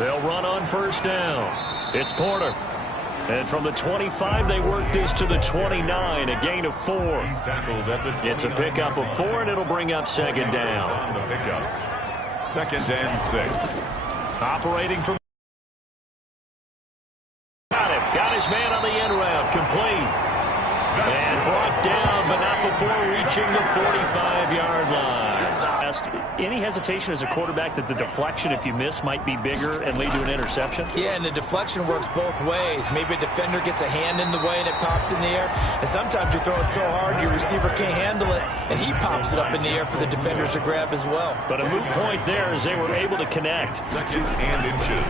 They'll run on first down. It's Porter. And from the 25, they work this to the 29, a gain of 4. It's a pickup of 4, and it'll bring up second down. Second and 6. Operating from... Got his man on the end route. Complete. And brought down, but not before reaching the 45-yard line. Any hesitation as a quarterback that the deflection, if you miss, might be bigger and lead to an interception? Yeah, and the deflection works both ways. Maybe a defender gets a hand in the way and it pops in the air. And sometimes you throw it so hard your receiver can't handle it, and he pops it up in the air for the defenders to grab as well. But a moot point there as they were able to connect. Second and inches.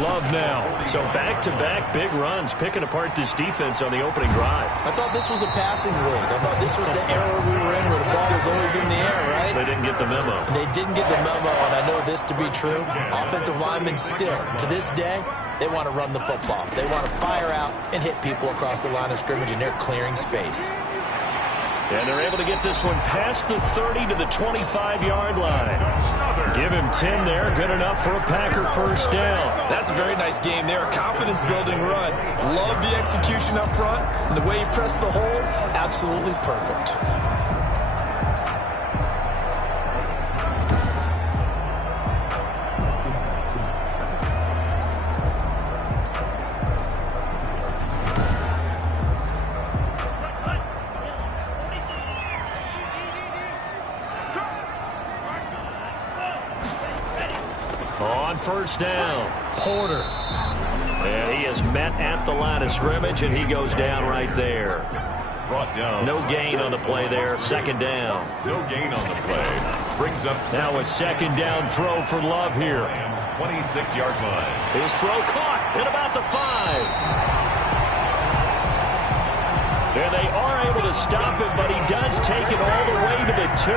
Love now. So back-to-back big runs, picking apart this defense on the opening drive. I thought this was a passing league. I thought this was the era we were in where the ball was always in the air, right? They didn't get the memo. And they didn't get the memo, and I know this to be true. Offensive linemen still, to this day, they want to run the football. They want to fire out and hit people across the line of scrimmage, and they're clearing space. And they're able to get this one past the 30 to the 25-yard line. Give him 10 there. Good enough for a Packer first down. That's a very nice game there. Confidence-building run. Love the execution up front. And the way he pressed the hole, absolutely perfect. On first down, Porter. And he is met at the line of scrimmage, and he goes down right there. Brought down. No gain on the play there. Second down. No gain on the play. Brings up now a second down throw for Love here. 26-yard line. His throw caught at about the 5. And they are able to stop it, but he does take it all the way to the 2.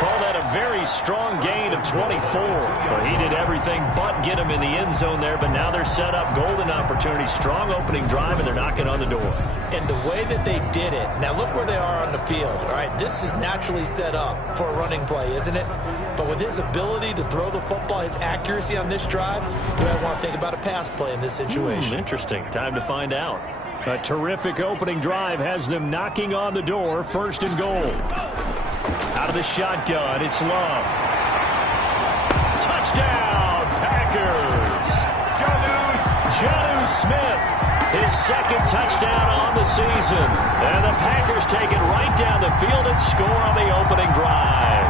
Call that a very strong gain of 24. Well, he did everything but get him in the end zone there, but now they're set up. Golden opportunity, strong opening drive, and they're knocking on the door. And the way that they did it, now look where they are on the field. All right, this is naturally set up for a running play, isn't it? But with his ability to throw the football, his accuracy on this drive, you might want to think about a pass play in this situation. Interesting. Time to find out. A terrific opening drive has them knocking on the door. First and goal. Out of the shotgun, it's Love. Touchdown, Packers! Jonnu Smith, his second touchdown on the season. And the Packers take it right down the field and score on the opening drive.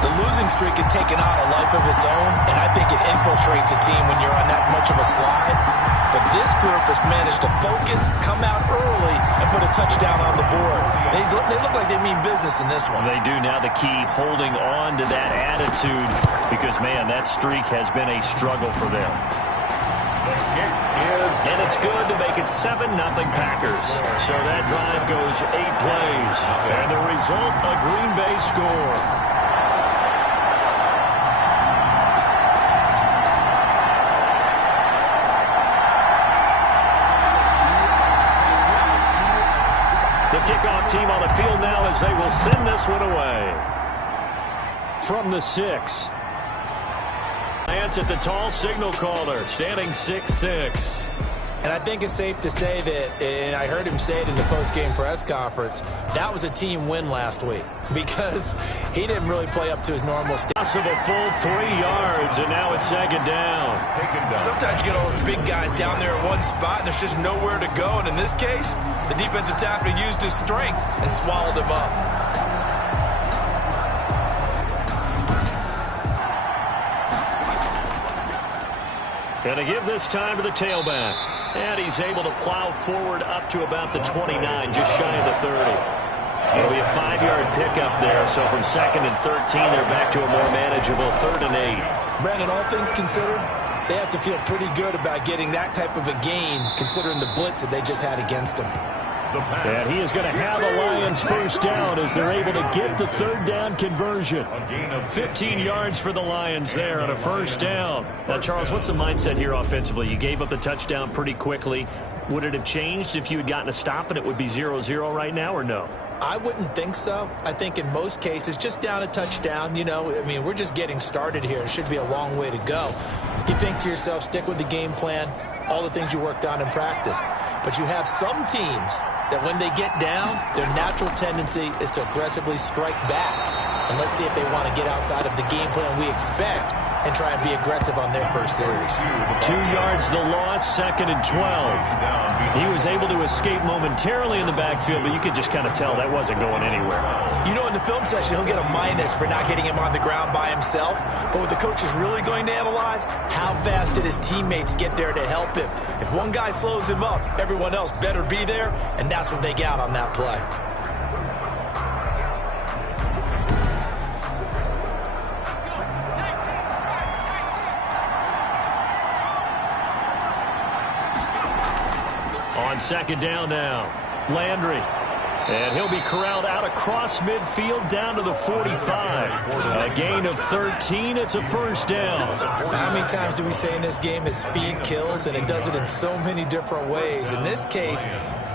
The losing streak had taken on a life of its own, and I think it infiltrates a team when you're on that much of a slide. But this group has managed to focus, come out early, and put a touchdown on the board. They look like they mean business in this one. They do now. The key, holding on to that attitude, because, man, that streak has been a struggle for them. And it's good to make it 7-0 Packers. So that drive goes 8 plays. And the result, a Green Bay score. Kickoff team on the field now as they will send this one away. From the 6. Lance at the tall signal caller, standing 6'6". And I think it's safe to say that, and I heard him say it in the post-game press conference, that was a team win last week because he didn't really play up to his normal standard. Possible full 3 yards, and now it's second down. Sometimes you get all those big guys down there in one spot, and there's just nowhere to go. And in this case, the defensive tackle used his strength and swallowed him up. And to give this time to the tailback. And he's able to plow forward up to about the 29, just shy of the 30. It'll be a 5-yard pickup there. So from 2nd and 13, they're back to a more manageable 3rd and 8. Brandon, all things considered, they have to feel pretty good about getting that type of a gain, considering the blitz that they just had against them. And he is going to have the Lions first down as they're able to get the 3rd down conversion. 15 yards for the Lions there on a first down. Now, Charles, what's the mindset here offensively? You gave up the touchdown pretty quickly. Would it have changed if you had gotten a stop and it would be 0-0 right now, or no? I wouldn't think so. I think in most cases, just down a touchdown, you know, I mean, we're just getting started here. It should be a long way to go. You think to yourself, stick with the game plan, all the things you worked on in practice. But you have some teams that when they get down, their natural tendency is to aggressively strike back. And let's see if they want to get outside of the game plan we expect and try and be aggressive on their first series. 2 yards the loss, 2nd and 12. He was able to escape momentarily in the backfield, but you could just kind of tell that wasn't going anywhere. You know, in the film session, he'll get a minus for not getting him on the ground by himself. But what the coach is really going to analyze, how fast did his teammates get there to help him? If one guy slows him up, everyone else better be there, and that's what they got on that play. On 2nd down now, Landry. And he'll be corralled out across midfield down to the 45. A gain of 13. It's a 1st down. How many times do we say in this game is speed kills, and it does it in so many different ways. In this case,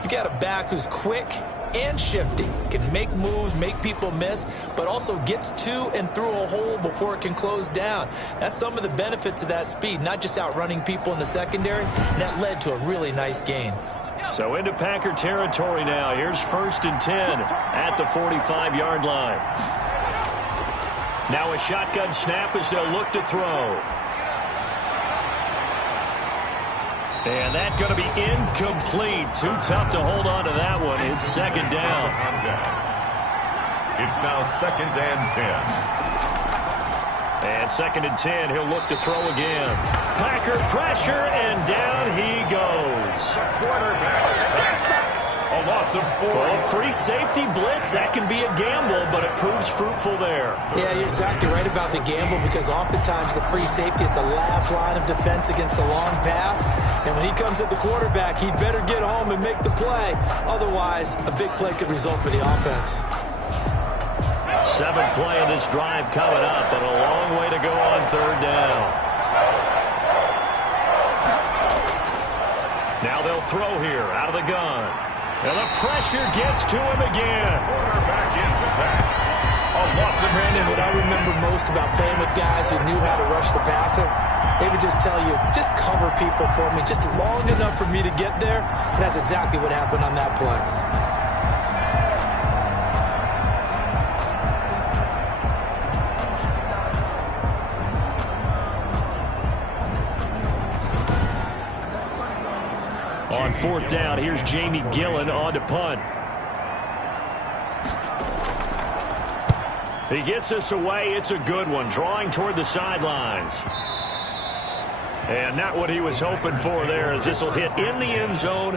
you got a back who's quick and shifty, can make moves, make people miss, but also gets to and through a hole before it can close down. That's some of the benefits of that speed, not just outrunning people in the secondary. That led to a really nice gain. So into Packer territory now. Here's 1st and 10 at the 45-yard line. Now a shotgun snap as they'll look to throw. And that's going to be incomplete. Too tough to hold on to that one. It's 2nd down. It's now 2nd and 10. And 2nd and 10, he'll look to throw again. Packer pressure, and down he goes. Quarterback sack. A loss of 4. Well, free safety blitz, that can be a gamble, but it proves fruitful there. Yeah, you're exactly right about the gamble, because oftentimes the free safety is the last line of defense against a long pass. And when he comes at the quarterback, he'd better get home and make the play. Otherwise, a big play could result for the offense. 7th play of this drive coming up, but a long way to go on 3rd down. Now they'll throw here out of the gun. And the pressure gets to him again. Quarterback is sacked. A loss of Brandon, what I remember most about playing with guys who knew how to rush the passer, they would just tell you, just cover people for me, just long enough for me to get there. And that's exactly what happened on that play. On 4th down, here's Jamie Gillen on to punt. He gets us away. It's a good one, drawing toward the sidelines. And not what he was hoping for there, as this will hit in the end zone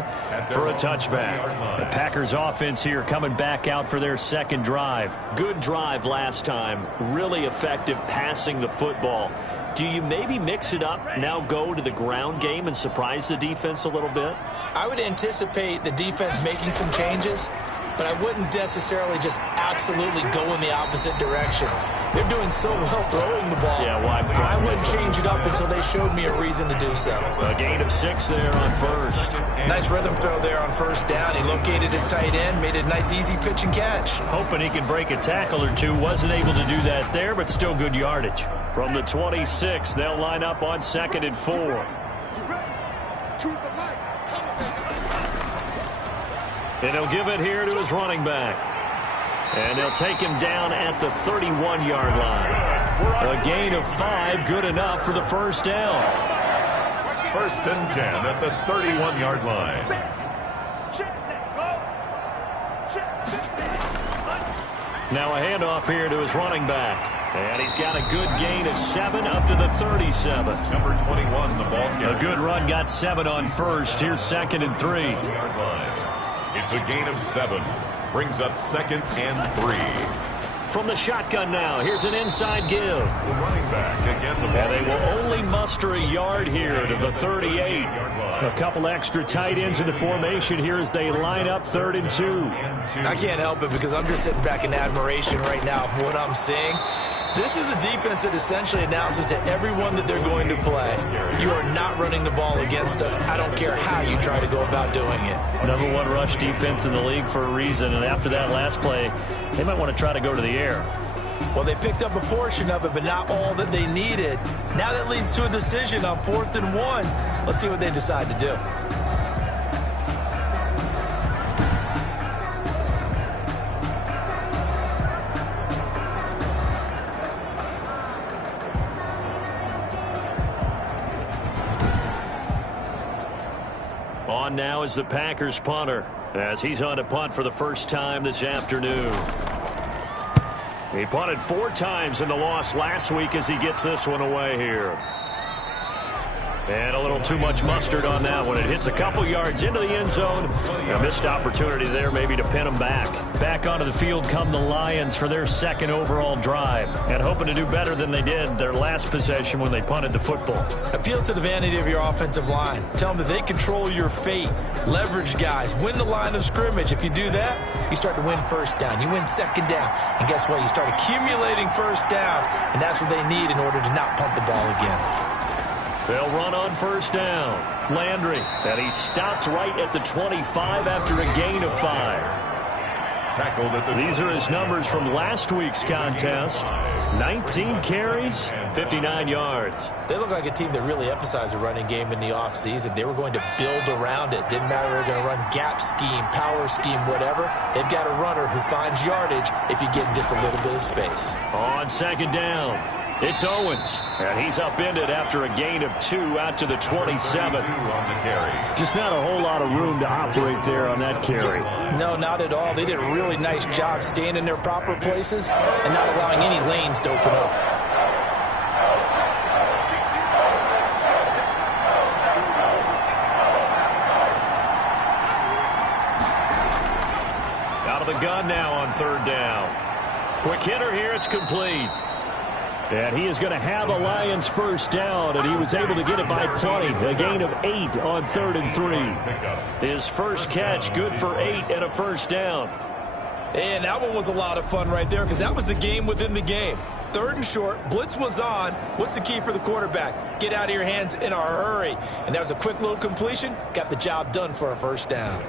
for a touchback. The Packers offense here coming back out for their 2nd drive. Good drive last time. Really effective passing the football. Do you maybe mix it up, now go to the ground game and surprise the defense a little bit? I would anticipate the defense making some changes, but I wouldn't necessarily just absolutely go in the opposite direction. They're doing so well throwing the ball. Yeah, why? I wouldn't change it up until they showed me a reason to do so. A gain of 6 there on 1st. Nice rhythm throw there on 1st down. He located his tight end, made it a nice easy pitch and catch. Hoping he could break a tackle or two. Wasn't able to do that there, but still good yardage. From the 26, they'll line up on 2nd and 4. And he'll give it here to his running back. And they'll take him down at the 31-yard line. A gain of 5, good enough for the 1st down. 1st and 10 at the 31-yard line. Now a handoff here to his running back. And he's got a good gain of 7 up to the 37. Number 21, the ball carrier. A good run, got 7 on 1st. Here's 2nd and 3. Yard line. It's a gain of 7. Brings up 2nd and 3. From the shotgun now, here's an inside give. The running back again. The ball And they will only muster a yard here to the 38. A couple extra tight ends in the formation here as they line up 3rd and 2. I can't help it because I'm just sitting back in admiration right now of what I'm seeing. This is a defense that essentially announces to everyone that they're going to play, you are not running the ball against us. I don't care how you try to go about doing it. #1 rush defense in the league for a reason, and after that last play, they might want to try to go to the air. Well, they picked up a portion of it, but not all that they needed. Now that leads to a decision on 4th and 1. Let's see what they decide to do. On now is the Packers punter, as he's on to punt for the first time this afternoon. He punted 4 times in the loss last week as he gets this one away here. And a little too much mustard on that one. It hits a couple yards into the end zone. A missed opportunity there maybe to pin them back. Back onto the field come the Lions for their 2nd overall drive. And hoping to do better than they did their last possession when they punted the football. Appeal to the vanity of your offensive line. Tell them that they control your fate. Leverage guys. Win the line of scrimmage. If you do that, you start to win 1st down. You win 2nd down. And guess what? You start accumulating 1st downs. And that's what they need in order to not punt the ball again. They'll run on 1st down. Landry, and he stopped right at the 25 after a gain of 5. Tackled at the These are his numbers from last week's contest. 19 carries, 59 yards. They look like a team that really emphasized the running game in the offseason. They were going to build around it. Didn't matter if they were going to run gap scheme, power scheme, whatever. They've got a runner who finds yardage if you give him just a little bit of space. On 2nd down, it's Owens, and he's upended after a gain of 2 out to the 27. on the carry. Just not a whole lot of room to operate there on that carry. No, not at all. They did a really nice job staying in their proper places and not allowing any lanes to open up. Out of the gun now on 3rd down. Quick hitter here, it's complete. And he is going to have a Lions 1st down, and he was able to get it by plenty. A gain of 8 on 3rd and 3. His first catch, good for 8 and a 1st down. And that one was a lot of fun right there because that was the game within the game. 3rd and short, blitz was on. What's the key for the quarterback? Get out of your hands in a hurry. And that was a quick little completion. Got the job done for a 1st down.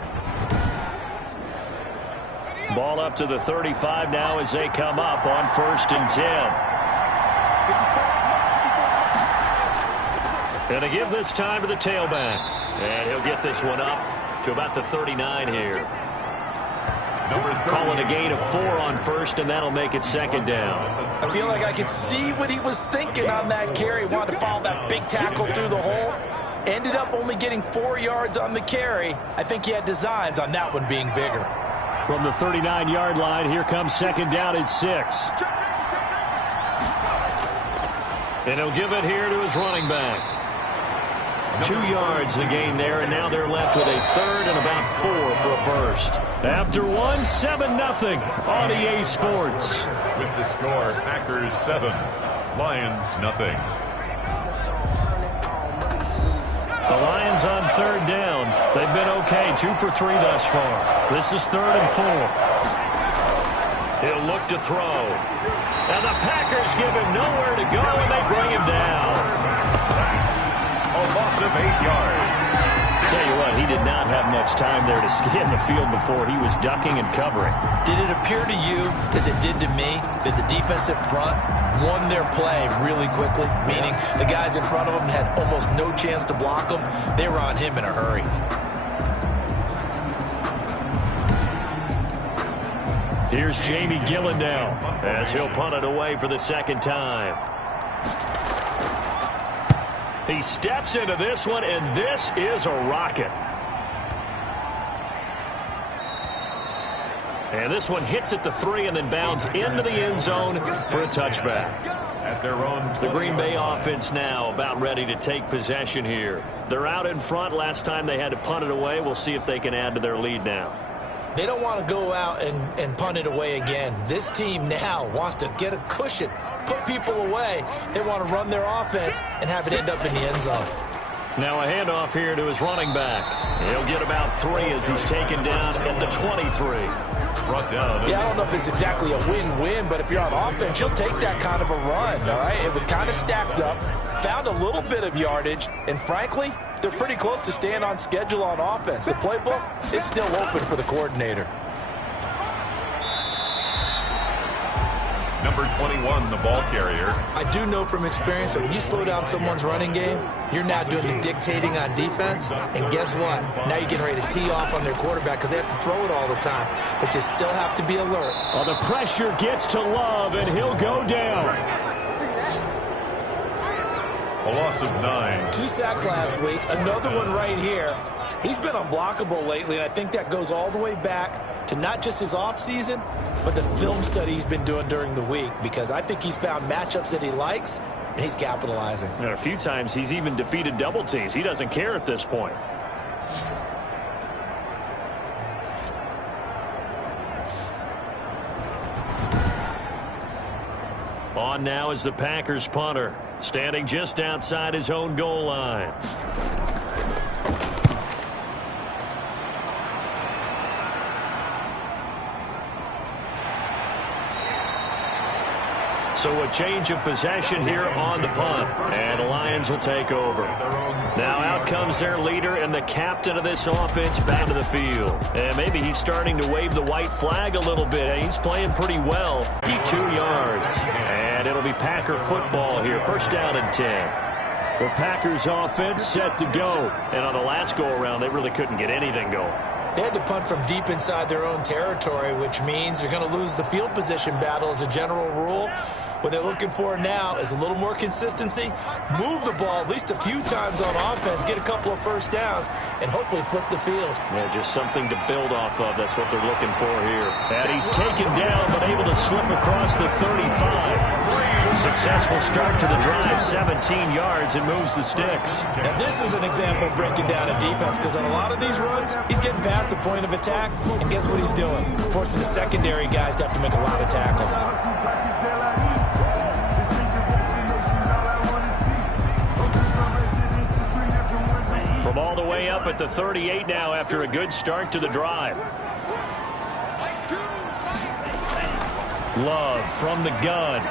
Ball up to the 35 now as they come up on 1st and 10. And they give this time to the tailback. And he'll get this one up to about the 39 here. Calling a gain of 4 on 1st, and that'll make it 2nd down. I feel like I could see what he was thinking on that carry. Wanted to follow that big tackle through the hole. Ended up only getting 4 yards on the carry. I think he had designs on that one being bigger. From the 39-yard line, here comes 2nd down at 6. And he'll give it here to his running back. 2 yards the gain there, and now they're left with a 3rd and about 4 for a 1st. After 1, 7-0 on EA Sports. With the score, Packers 7, Lions nothing. The Lions on 3rd down. They've been okay, 2 for 3 thus far. This is 3rd and 4. He'll look to throw. And the Packers give him nowhere to go, and they bring him down. A loss of 8 yards. Tell you what, he did not have much time there to scan the field before he was ducking and covering. Did it appear to you, as it did to me, that the defensive front won their play really quickly? Meaning the guys in front of them had almost no chance to block him. They were on him in a hurry. Here's Jamie Gillen now as he'll punt it away for the 2nd time. He steps into this one, and this is a rocket. And this one hits at the 3 and then bounds into the end zone for a touchback. At their own The Green Bay offense now about ready to take possession here. They're out in front. Last time they had to punt it away. We'll see if they can add to their lead now. They don't want to go out and punt it away again. This team now wants to get a cushion, put people away. They want to run their offense and have it end up in the end zone. Now a handoff here to his running back. He'll get about 3 as he's taken down at the 23. Brought down. Yeah, I don't know if it's exactly a win-win, but if you're on offense, you'll take that kind of a run, all right? It was kind of stacked up, found a little bit of yardage, and frankly, they're pretty close to staying on schedule on offense. The playbook is still open for the coordinator. Number 21, the ball carrier. I do know from experience that when you slow down someone's running game, you're now doing the dictating on defense. And guess what? Now you're getting ready to tee off on their quarterback because they have to throw it all the time. But you still have to be alert. Well, the pressure gets to Love, and he'll go down. A loss of 9. 2 sacks last week. Another one right here. He's been unblockable lately, and I think that goes all the way back to not just his offseason, but the film study he's been doing during the week, because I think he's found matchups that he likes, and he's capitalizing. And a few times he's even defeated double teams. He doesn't care at this point. On now is the Packers punter, standing just outside his own goal line. So a change of possession here on the punt, and the Lions will take over. Now out comes their leader and the captain of this offense back to the field. And maybe he's starting to wave the white flag a little bit. He's playing pretty well. 52 yards. And it'll be Packer football here. First down and 10. The Packers offense set to go. And on the last go-around, they really couldn't get anything going. They had to punt from deep inside their own territory, which means they're going to lose the field position battle as a general rule. What they're looking for now is a little more consistency, move the ball at least a few times on offense, get a couple of first downs, and hopefully flip the field. Yeah, just something to build off of. That's what they're looking for here. And he's taken down, but able to slip across the 35. Successful start to the drive, 17 yards, and moves the sticks. Now this is an example of breaking down a defense, because on a lot of these runs, he's getting past the point of attack, and guess what he's doing? Forcing the secondary guys to have to make a lot of tackles. From all the way up at the 38 now after a good start to the drive. Love from the gun.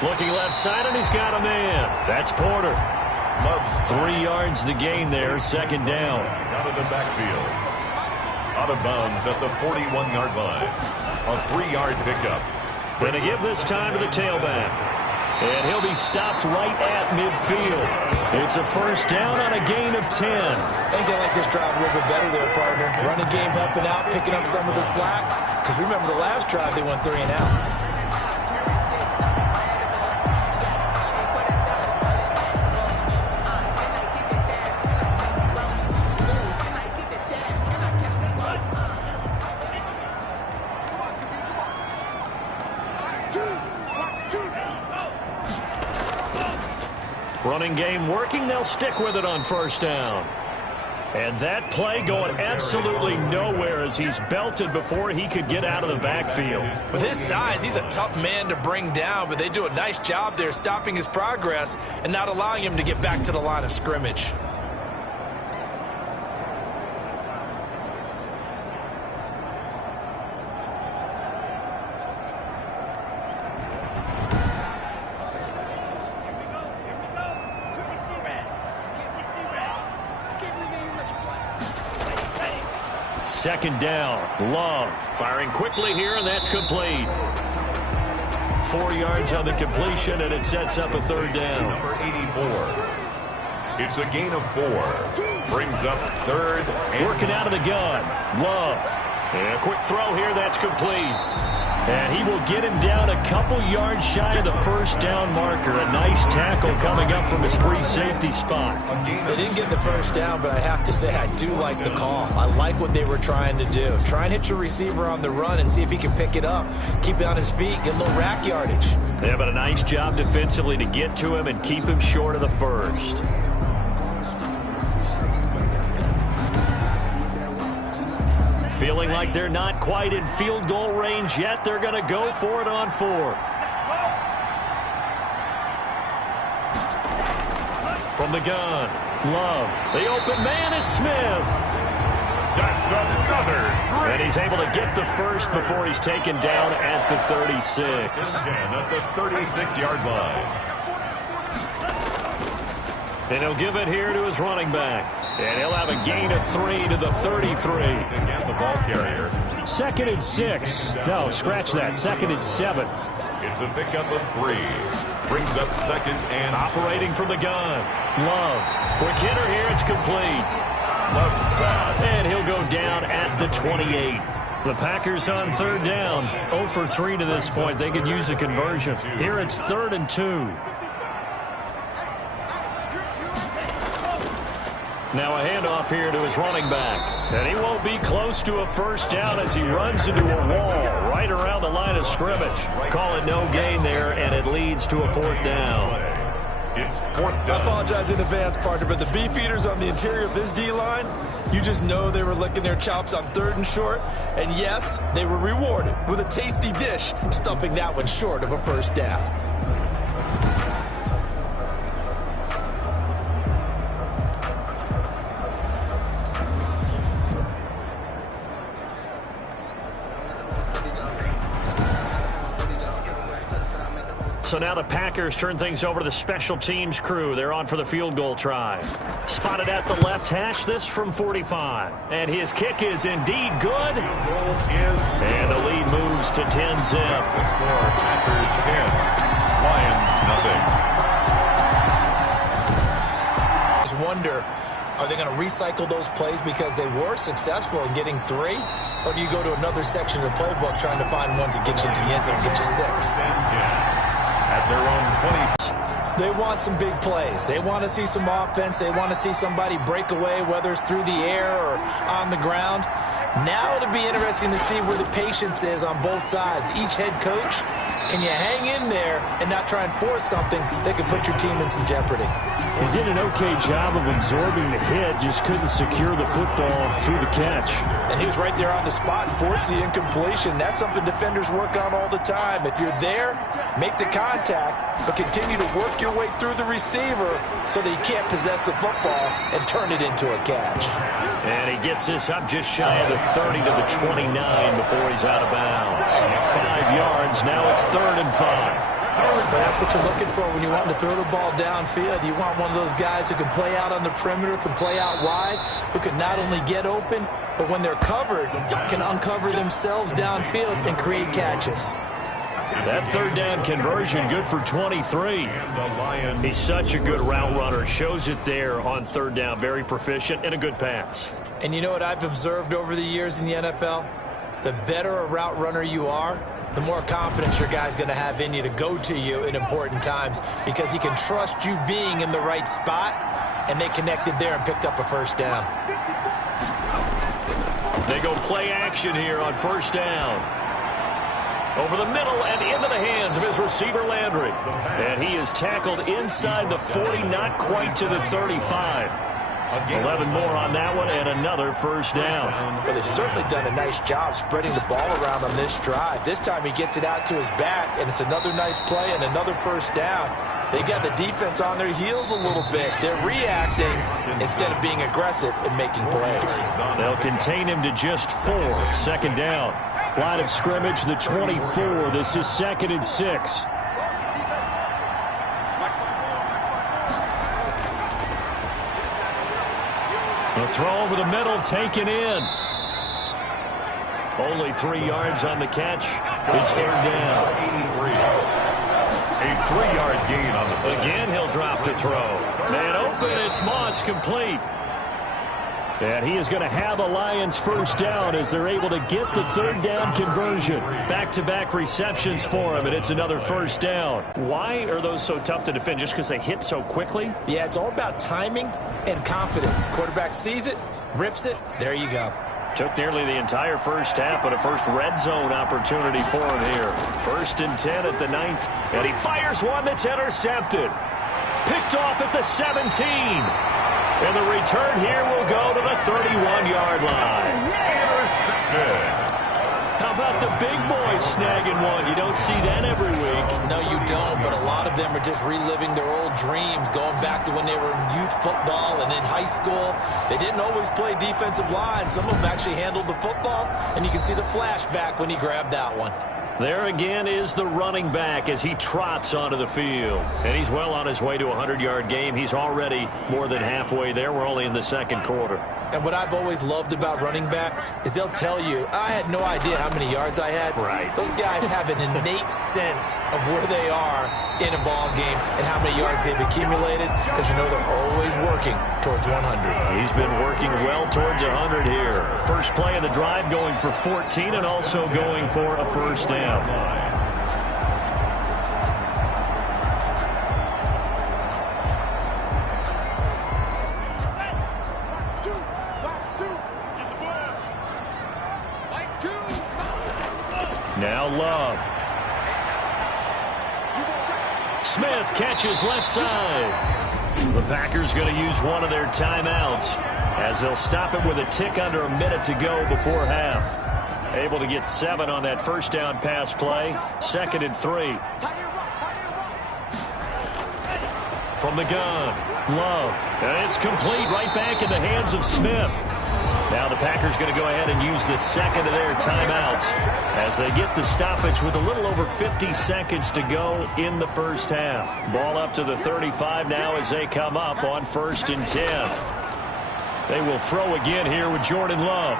Looking left side, and he's got a man. That's Porter. 3 yards the gain there, second down. Out of the backfield. Out of bounds at the 41-yard line. A 3-yard pickup. Going to give this time to the tailback. And he'll be stopped right at midfield. It's a first down on a gain of 10. I think they like this drive a little bit better there, partner. Running game helping out, picking up some of the slack. Because remember the last drive, they went 3 and out. Running game working. They'll stick with it on first down. And that play going absolutely nowhere as he's belted before he could get out of the backfield. With his size, he's a tough man to bring down, but they do a nice job there stopping his progress and not allowing him to get back to the line of scrimmage. Second down. Love firing quickly here, and that's complete. 4 yards on the completion, and it sets up a third down. Number 84. It's a gain of 4. Brings up third. Working out of the gun. Love. And a quick throw here. That's complete. And he will get him down a couple yards shy of the first down marker. A nice tackle coming up from his free safety spot. They didn't get the first down, but I have to say I do like the call. I like what they were trying to do. Try and hit your receiver on the run and see if he can pick it up. Keep it on his feet. Get a little rack yardage. Yeah, but a nice job defensively to get to him and keep him short of the first. Feeling like they're not quite in field goal range yet. They're going to go for it on fourth. From the gun, Love. The open man is Smith. That's another. And he's able to get the first before he's taken down at the 36. At the 36-yard line. And he'll give it here to his running back. And he'll have a gain of 3 to the 33. Again, the ball carrier. 2nd and 6. No, scratch that. 2nd and 7. It's a pickup of 3. Brings up 2nd and operating from the gun. Love. Quick hitter here. It's complete. Love's pass. And he'll go down at the 28. The Packers on 3rd down. 0 for 3 to this point. They could use a conversion. Here it's 3rd and 2. Now a handoff here to his running back. And he won't be close to a first down as he runs into a wall right around the line of scrimmage. Call it no gain there, and it leads to a 4th down. It's 4th down. I apologize in advance, partner, but the beef eaters on the interior of this D-line, you just know they were licking their chops on 3rd and short. And yes, they were rewarded with a tasty dish, stumping that one short of a first down. So now the Packers turn things over to the special teams crew. They're on for the field goal try. Spotted at the left hash, this from 45. And his kick is indeed good. And the lead moves to 10-zip. The score, Packers 10, Lions nothing. Just wonder, are they going to recycle those plays because they were successful in getting 3? Or do you go to another section of the playbook trying to find ones that get you into the end zone, get you 6? At their own 20. They want some big plays. They want to see some offense. They want to see somebody break away, whether it's through the air or on the ground. Now it'll be interesting to see where the patience is on both sides. Each head coach, can you hang in there and not try and force something that could put your team in some jeopardy? He did an okay job of absorbing the hit, just couldn't secure the football through the catch. And he was right there on the spot and forced the incompletion. That's something defenders work on all the time. If you're there, make the contact, but continue to work your way through the receiver so that he can't possess the football and turn it into a catch. And he gets this up just shy of the 30 to the 29 before he's out of bounds. 5 yards, now it's 3rd and 5. But that's what you're looking for when you want to throw the ball downfield. You want one of those guys who can play out on the perimeter, can play out wide, who can not only get open, but when they're covered, can uncover themselves downfield and create catches. That 3rd down conversion, good for 23. He's such a good route runner. Shows it there on 3rd down. Very proficient and a good pass. And you know what I've observed over the years in the NFL? The better a route runner you are, the more confidence your guy's going to have in you to go to you in important times because he can trust you being in the right spot, and they connected there and picked up a first down. They go play action here on 1st down. Over the middle and into the hands of his receiver, Landry. And he is tackled inside the 40, not quite to the 35. 11 more on that one and another first down. Well, they've certainly done a nice job spreading the ball around on this drive. This time he gets it out to his back, and it's another nice play and another first down. They got the defense on their heels a little bit. They're reacting instead of being aggressive and making plays. They'll contain him to just 4. 2nd down. Line of scrimmage, the 24. This is 2nd and 6. The throw over the middle, taken in. Only 3 yards on the catch. It's 3rd down. A 3-yard gain on the play. Again, he'll drop to throw. Man open, it's Moss, complete. And he is going to have a Lions first down as they're able to get the 3rd down conversion. Back-to-back receptions for him, and it's another first down. Why are those so tough to defend? Just because they hit so quickly? Yeah, it's all about timing and confidence. Quarterback sees it, rips it, there you go. Took nearly the entire first half, but a first red zone opportunity for him here. 1st and 10 at the 19. And he fires one that's intercepted. Picked off at the 17. And the return here will go to the 31-yard line. Intercepted. How about the big boys snagging one? You don't see that every week. No, you don't, but a lot of them are just reliving their old dreams, going back to when they were in youth football and in high school. They didn't always play defensive line. Some of them actually handled the football, and you can see the flashback when he grabbed that one. There again is the running back as he trots onto the field. And he's well on his way to a 100-yard game. He's already more than halfway there. We're only in the second quarter. And what I've always loved about running backs is they'll tell you, I had no idea how many yards I had. Right. Those guys have an innate sense of where they are in a ball game and how many yards they've accumulated, because you know they're always working towards 100. He's been working well towards 100 here. First play of the drive going for 14 and also going for a first down. Now Love. Smith catches left side. The Packers going to use one of their timeouts as they'll stop it with a tick under a minute to go before half. Able to get 7 on that first down pass play. 2nd and 3. From the gun, Love. And it's complete right back in the hands of Smith. Now the Packers going to go ahead and use the second of their timeouts as they get the stoppage with a little over 50 seconds to go in the first half. Ball up to the 35 now as they come up on 1st and 10. They will throw again here with Jordan Love.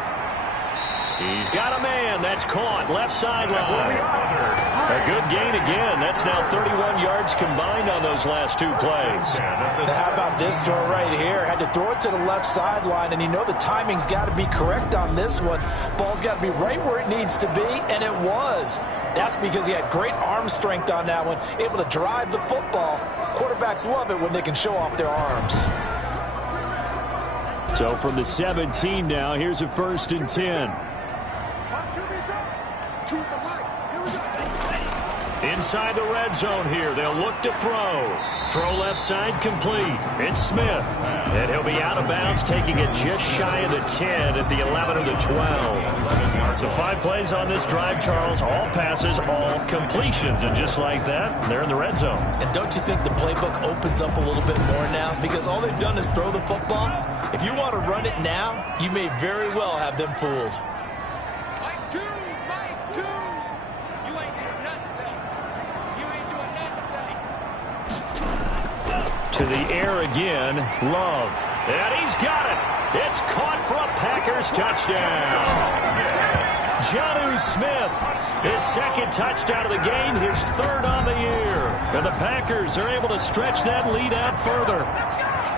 He's got a man. That's caught. Left sideline. A good gain again. That's now 31 yards combined on those last 2 plays. How about this throw right here? Had to throw it to the left sideline, and you know the timing's got to be correct on this one. Ball's got to be right where it needs to be, and it was. That's because he had great arm strength on that one, able to drive the football. Quarterbacks love it when they can show off their arms. So from the 17 now, here's a 1st and 10. Inside the red zone here. They'll look to throw. Throw left side complete. It's Smith. And he'll be out of bounds, taking it just shy of the 10 at the 11 of the 12. So 5 plays on this drive, Charles. All passes, all completions. And just like that, they're in the red zone. And don't you think the playbook opens up a little bit more now? Because all they've done is throw the football. If you want to run it now, you may very well have them fooled. To the air again, Love. And he's got it. It's caught for a Packers touchdown. Jonnu Smith, his 2nd touchdown of the game, his 3rd on the year. And the Packers are able to stretch that lead out further.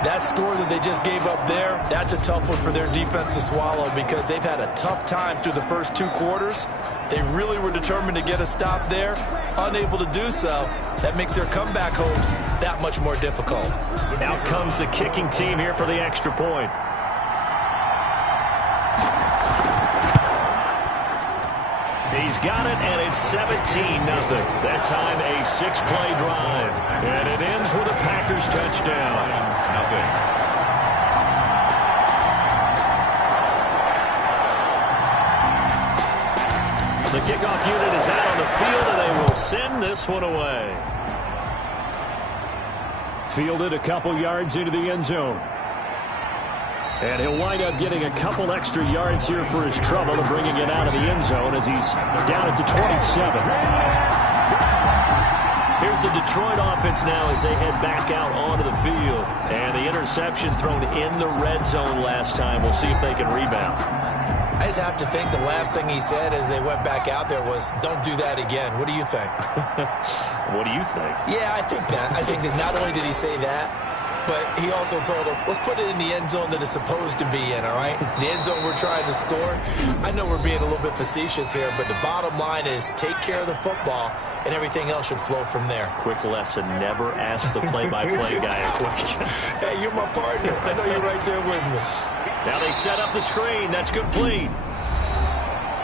That score that they just gave up there, that's a tough one for their defense to swallow because they've had a tough time through the first 2 quarters. They really were determined to get a stop there, unable to do so. That makes their comeback hopes that much more difficult. Out comes the kicking team here for the extra point. He's got it, and it's 17-0. That time a 6-play drive. And it ends with a Packers touchdown. The kickoff unit is out on the field, and they will send this one away. Fielded a couple yards into the end zone. And he'll wind up getting a couple extra yards here for his trouble and bringing it out of the end zone as he's down at the 27. Here's the Detroit offense now as they head back out onto the field. And the interception thrown in the red zone last time. We'll see if they can rebound. I just have to think the last thing he said as they went back out there was, don't do that again. What do you think? What do you think? Yeah, I think that. I think that not only did he say that, but he also told him, let's put it in the end zone that it's supposed to be in, all right? The end zone we're trying to score. I know we're being a little bit facetious here, but the bottom line is take care of the football, and everything else should flow from there. Quick lesson, never ask the play-by-play guy a question. Hey, you're my partner. I know you're right there with me. Now they set up the screen. That's complete.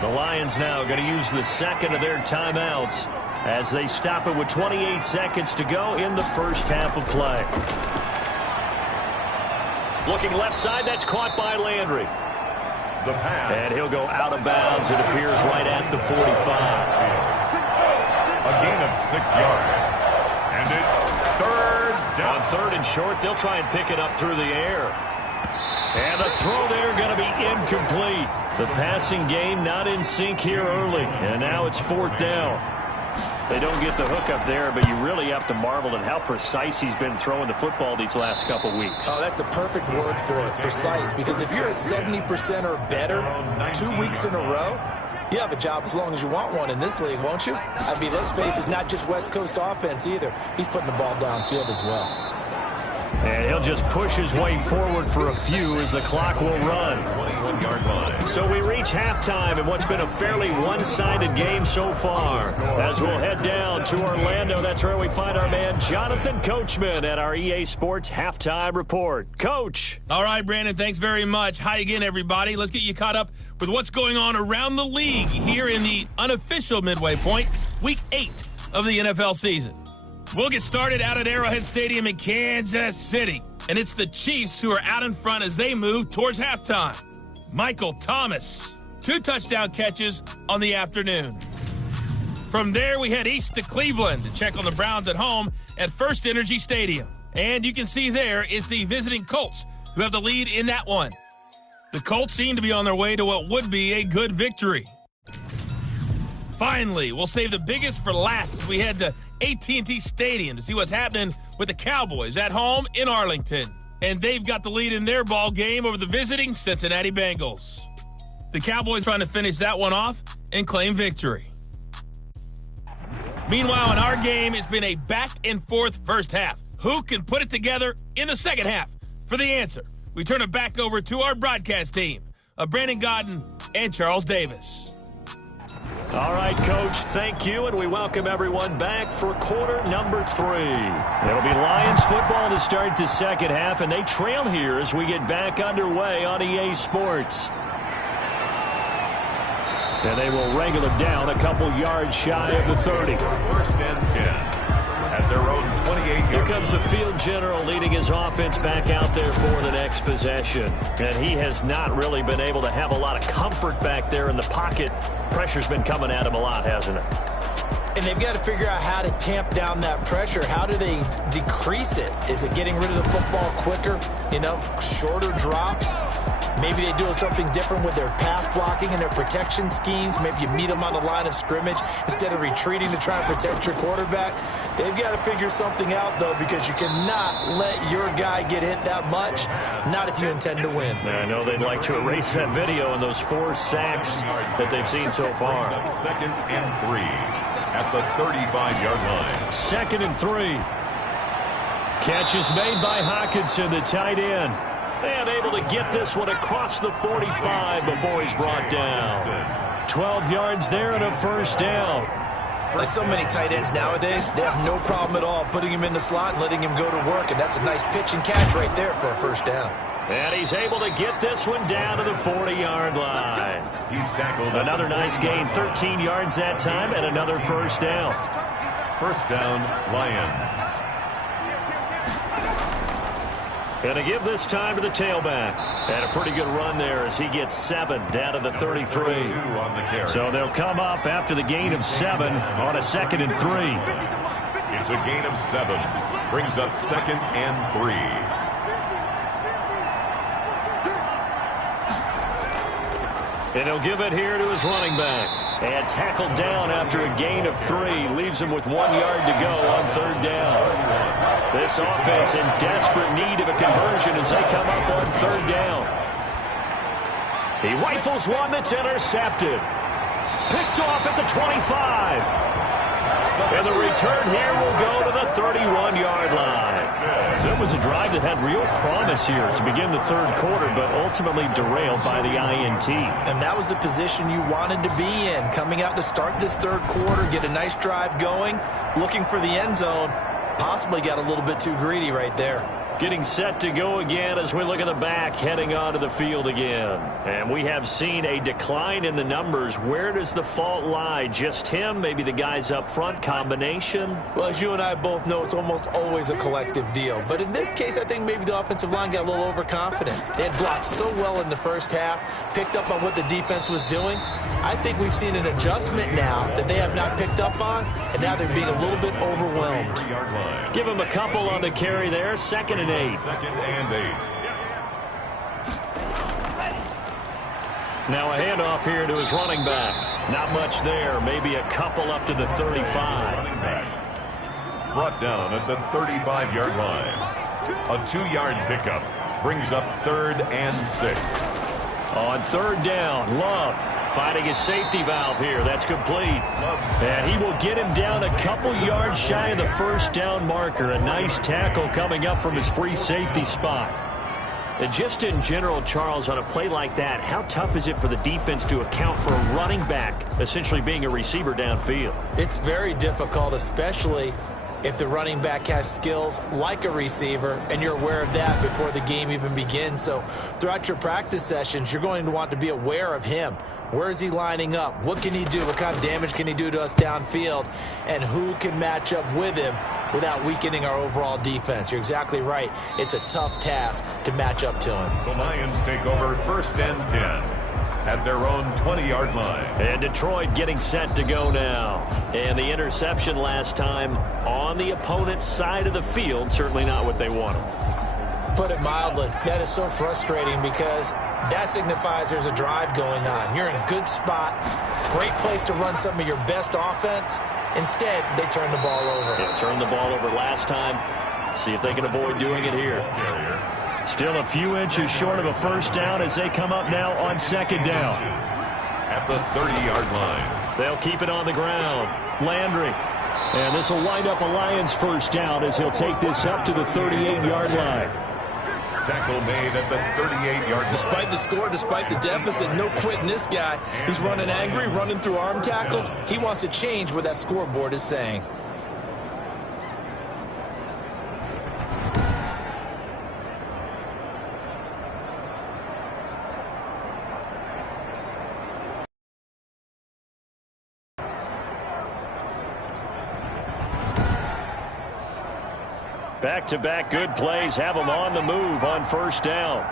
The Lions now going to use the 2nd of their timeouts as they stop it with 28 seconds to go in the first half of play. Looking left side, that's caught by Landry. The pass. And he'll go out of bounds, it appears, right at the 45. A gain of 6 yards. And it's third down. On third and short, they'll try and pick it up through the air. And the throw there going to be incomplete. The passing game not in sync here early. And now it's fourth down. They don't get the hook up there, but you really have to marvel at how precise he's been throwing the football these last couple weeks. Oh, that's the perfect word for it, precise. Because if you're at 70% or better 2 weeks in a row, you have a job as long as you want one in this league, won't you? I mean, let's face it, it's not just West Coast offense either. He's putting the ball downfield as well. And he'll just push his way forward for a few as the clock will run. 21-yard line. So we reach halftime in what's been a fairly one-sided game so far. As we'll head down to Orlando, that's where we find our man Jonathan Coachman at our EA Sports Halftime Report. Coach. All right, Brandon, thanks very much. Hi again, everybody. Let's get you caught up with what's going on around the league here in the unofficial midway point, Week 8 of the NFL season. We'll get started out at Arrowhead Stadium in Kansas City. And it's the Chiefs who are out in front as they move towards halftime. Michael Thomas, 2 touchdown catches on the afternoon. From there, we head east to Cleveland to check on the Browns at home at First Energy Stadium. And you can see there is the visiting Colts who have the lead in that one. The Colts seem to be on their way to what would be a good victory. Finally, we'll save the biggest for last as we head to AT&T Stadium to see what's happening with the Cowboys at home in Arlington. And they've got the lead in their ball game over the visiting Cincinnati Bengals. The Cowboys trying to finish that one off and claim victory. Meanwhile, in our game, it's been a back-and-forth first half. Who can put it together in the second half? For the answer, we turn it back over to our broadcast team of Brandon Godden and Charles Davis. All right, Coach, thank you, and we welcome everyone back for quarter number 3. It'll be Lions football to start the second half, and they trail here as we get back underway on EA Sports. And they will wrangle it down a couple yards shy of the 30. First and 10. At their own 28-yard. Here comes the field general leading his offense back out there for the next possession. And he has not really been able to have a lot of comfort back there in the pocket. Pressure's been coming at him a lot, hasn't it? And they've got to figure out how to tamp down that pressure. How do they decrease it? Is it getting rid of the football quicker? You know, shorter drops? Maybe they do something different with their pass blocking and their protection schemes. Maybe you meet them on the line of scrimmage instead of retreating to try and protect your quarterback. They've got to figure something out, though, because you cannot let your guy get hit that much, not if you intend to win. I know they'd like to erase that video and those 4 sacks that they've seen so far. Second and 3 at the 35-yard line. Second and 3. Catch is made by Hockenson, the tight end. And able to get this one across the 45 before he's brought down. 12 yards there and a first down. Like so many tight ends nowadays, they have no problem at all putting him in the slot and letting him go to work. And that's a nice pitch and catch right there for a first down. And he's able to get this one down to the 40-yard line. He's tackled. Another nice gain, 13 yards that time, and another first down. First down, Lions. And to give this time to the tailback. And a pretty good run there as he gets 7 down to the 33. So they'll come up after the gain of 7 on a second and 3. It's a gain of 7. Brings up second and 3. And he'll give it here to his running back. And tackled down after a gain of 3. Leaves him with 1 yard to go on third down. This offense in desperate need of a conversion as they come up on third down. He rifles one that's intercepted. Picked off at the 25. And the return here will go to the 31-yard line. So it was a drive that had real promise here to begin the third quarter, but ultimately derailed by the INT. And that was the position you wanted to be in, coming out to start this third quarter, get a nice drive going, looking for the end zone. Possibly got a little bit too greedy right there. Getting set to go again as we look at the back, heading onto the field again. And we have seen a decline in the numbers. Where does the fault lie? Just him? Maybe the guys up front? Combination? Well, as you and I both know, it's almost always a collective deal. But in this case, I think maybe the offensive line got a little overconfident. They had blocked so well in the first half, picked up on what the defense was doing. I think we've seen an adjustment now that they have not picked up on, and now they're being a little bit overwhelmed. Give him a couple on the carry there. 2nd and 8. 2nd and 8. Now a handoff here to his running back. Not much there. Maybe a couple up to the 35. Running back brought down at the 35-yard line. A 2-yard pickup brings up 3rd and 6. On 3rd down, Love finding his safety valve here. That's complete. And he will get him down a couple yards shy of the 1st down marker. A nice tackle coming up from his free safety spot. And just in general, Charles, on a play like that, how tough is it for the defense to account for a running back essentially being a receiver downfield? It's very difficult, especially if the running back has skills like a receiver, and you're aware of that before the game even begins. So throughout your practice sessions, you're going to want to be aware of him. Where is he lining up? What can he do? What kind of damage can he do to us downfield? And who can match up with him without weakening our overall defense? You're exactly right. It's a tough task to match up to him. The Lions take over 1st and 10 at their own 20-yard line. And Detroit getting set to go now. And the interception last time on the opponent's side of the field, certainly not what they wanted. Put it mildly, that is so frustrating because that signifies there's a drive going on. You're in good spot, great place to run some of your best offense. Instead, they turn the ball over. Yeah, turned the ball over last time. See if they can avoid doing it here. Still a few inches short of a 1st down as they come up now on 2nd down. At the 30-yard line. They'll keep it on the ground. Landry. And this will wind up a Lions 1st down as he'll take this up to the 38-yard line. Tackle made at the 38-yard line. Despite the score, despite the deficit, no quitting this guy. He's running angry, running through arm tackles. He wants to change what that scoreboard is saying. Back-to-back good plays have them on the move on 1st down.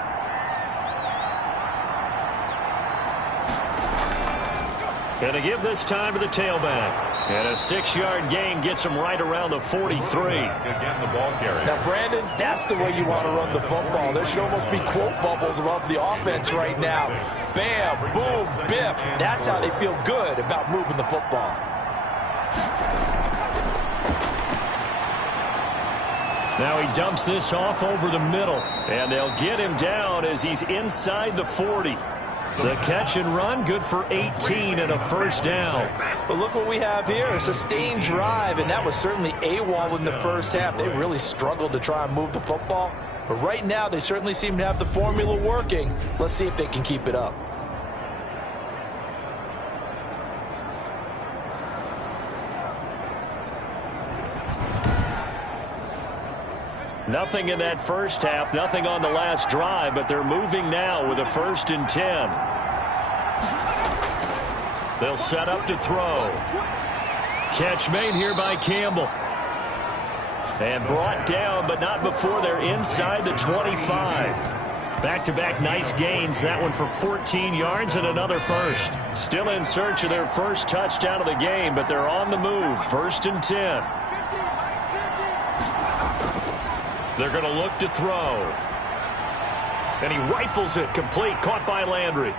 Going to give this time to the tailback. And a 6-yard gain gets him right around the 43. Again, the ball carrier. Now, Brandon, that's the way you want to run the football. There should almost be quote bubbles above the offense right now. Bam, boom, biff. That's how they feel good about moving the football. Now he dumps this off over the middle. And they'll get him down as he's inside the 40. The catch and run, good for 18 and a 1st down. But look what we have here, a sustained drive, and that was certainly AWOL in the first half. They really struggled to try and move the football. But right now, they certainly seem to have the formula working. Let's see if they can keep it up. Nothing in that first half, nothing on the last drive, but they're moving now with a 1st and 10. They'll set up to throw. Catch made here by Campbell. And brought down, but not before they're inside the 25. Back-to-back nice gains, that one for 14 yards and another 1st. Still in search of their 1st touchdown of the game, but they're on the move, 1st and 10. They're going to look to throw. And he rifles it complete, caught by Landry.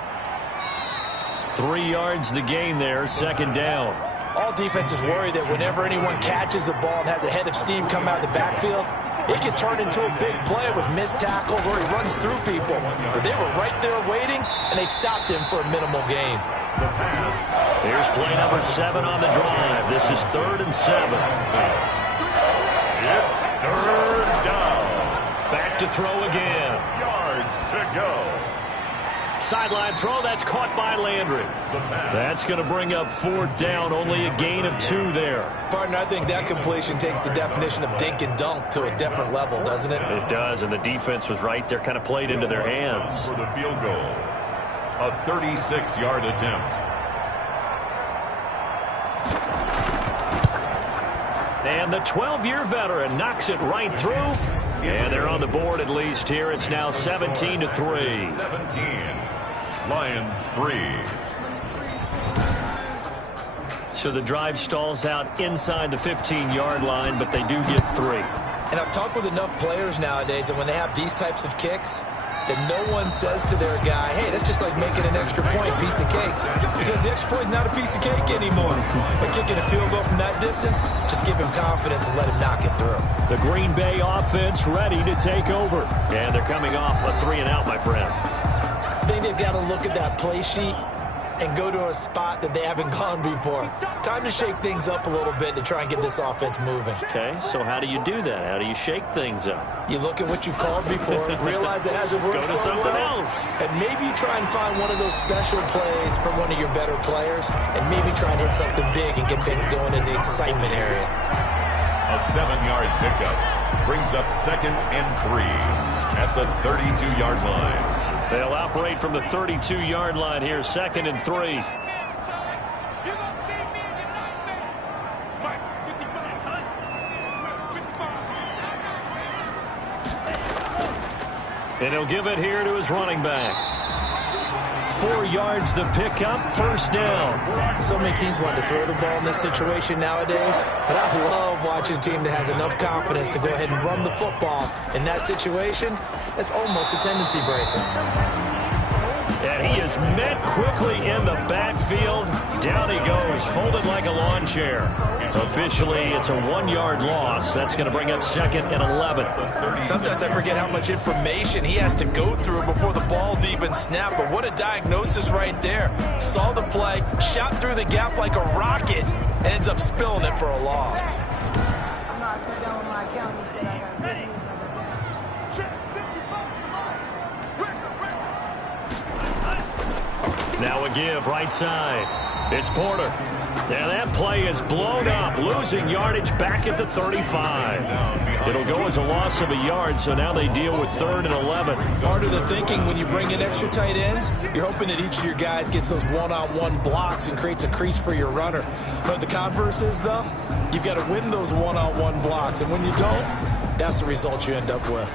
3 yards the gain there, 2nd down. All defenses worry that whenever anyone catches the ball and has a head of steam come out of the backfield, it can turn into a big play with missed tackles or he runs through people. But they were right there waiting, and they stopped him for a minimal gain. Here's play number 7 on the drive. This is 3rd and 7. It's 3rd down. Back to throw again. Yards to go. sideline throw. That's caught by Landry. That's going to bring up 4th down. Only a gain of 2 there. Partner, I think that completion takes the definition of dink and dunk to a different level, doesn't it? It does, and the defense was right there, kind of played into their hands. For the field goal, a 36-yard attempt. And the 12-year veteran knocks it right through. And they're on the board at least here. It's now 17-3. 17. Lions 3. So the drive stalls out inside the 15-yard line, but they do get 3. And I've talked with enough players nowadays that when they have these types of kicks, that no one says to their guy, hey, that's just like making an extra point, piece of cake. Because the extra point is not a piece of cake anymore. But kicking a field goal from that distance, just give him confidence and let him knock it through. The Green Bay offense ready to take over. And they're coming off a 3-and-out, my friend. I think they've got to look at that play sheet and go to a spot that they haven't gone before. Time to shake things up a little bit to try and get this offense moving. Okay, so how do you do that? How do you shake things up? You look at what you've called before, realize it hasn't worked Go to so something well, else. and maybe try and find one of those special plays from one of your better players, and maybe try and hit something big and get things going in the excitement area. A 7-yard pickup brings up 2nd and 3 at the 32-yard line. They'll operate from the 32-yard line here, 2nd and 3. And he'll give it here to his running back. 4 yards the pickup, 1st down. So many teams want to throw the ball in this situation nowadays, but I love watching a team that has enough confidence to go ahead and run the football. In that situation, that's almost a tendency breaker. And he is met quickly in the backfield. Down he goes, folded like a lawn chair. Officially, it's a 1-yard loss. That's going to bring up 2nd and 11. Sometimes I forget how much information he has to go through before the ball's even snapped. But what a diagnosis right there. Saw the play, shot through the gap like a rocket, and ends up spilling it for a loss. Now a give, right side. It's Porter. And that play is blown up, losing yardage back at the 35. It'll go as a loss of a yard, so now they deal with 3rd and 11. Part of the thinking when you bring in extra tight ends, you're hoping that each of your guys gets those one-on-one blocks and creates a crease for your runner. But the converse is, though, you've got to win those one-on-one blocks. And when you don't, that's the result you end up with.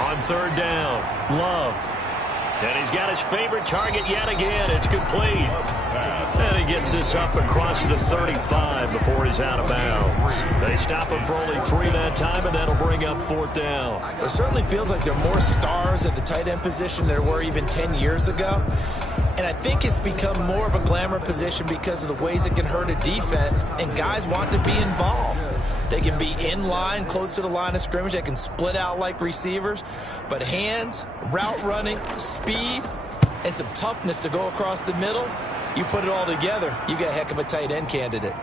On 3rd down, Love. And he's got his favorite target yet again. It's complete. And he gets this up across the 35 before he's out of bounds. They stop him for only 3 that time, and that'll bring up 4th down. It certainly feels like there are more stars at the tight end position than there were even 10 years ago. And I think it's become more of a glamour position because of the ways it can hurt a defense, and guys want to be involved. They can be in line, close to the line of scrimmage. They can split out like receivers. But hands, route running, speed, and some toughness to go across the middle, you put it all together, you got a heck of a tight end candidate.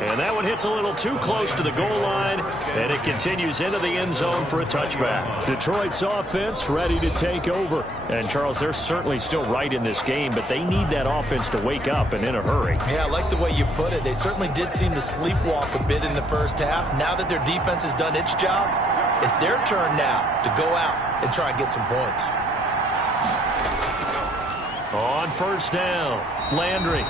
And that one hits a little too close to the goal line, and it continues into the end zone for a touchback. Detroit's offense ready to take over. And, Charles, they're certainly still right in this game, but they need that offense to wake up and in a hurry. Yeah, I like the way you put it. They certainly did seem to sleepwalk a bit in the first half. Now that their defense has done its job, it's their turn now to go out and try and get some points. On 1st down, Landry.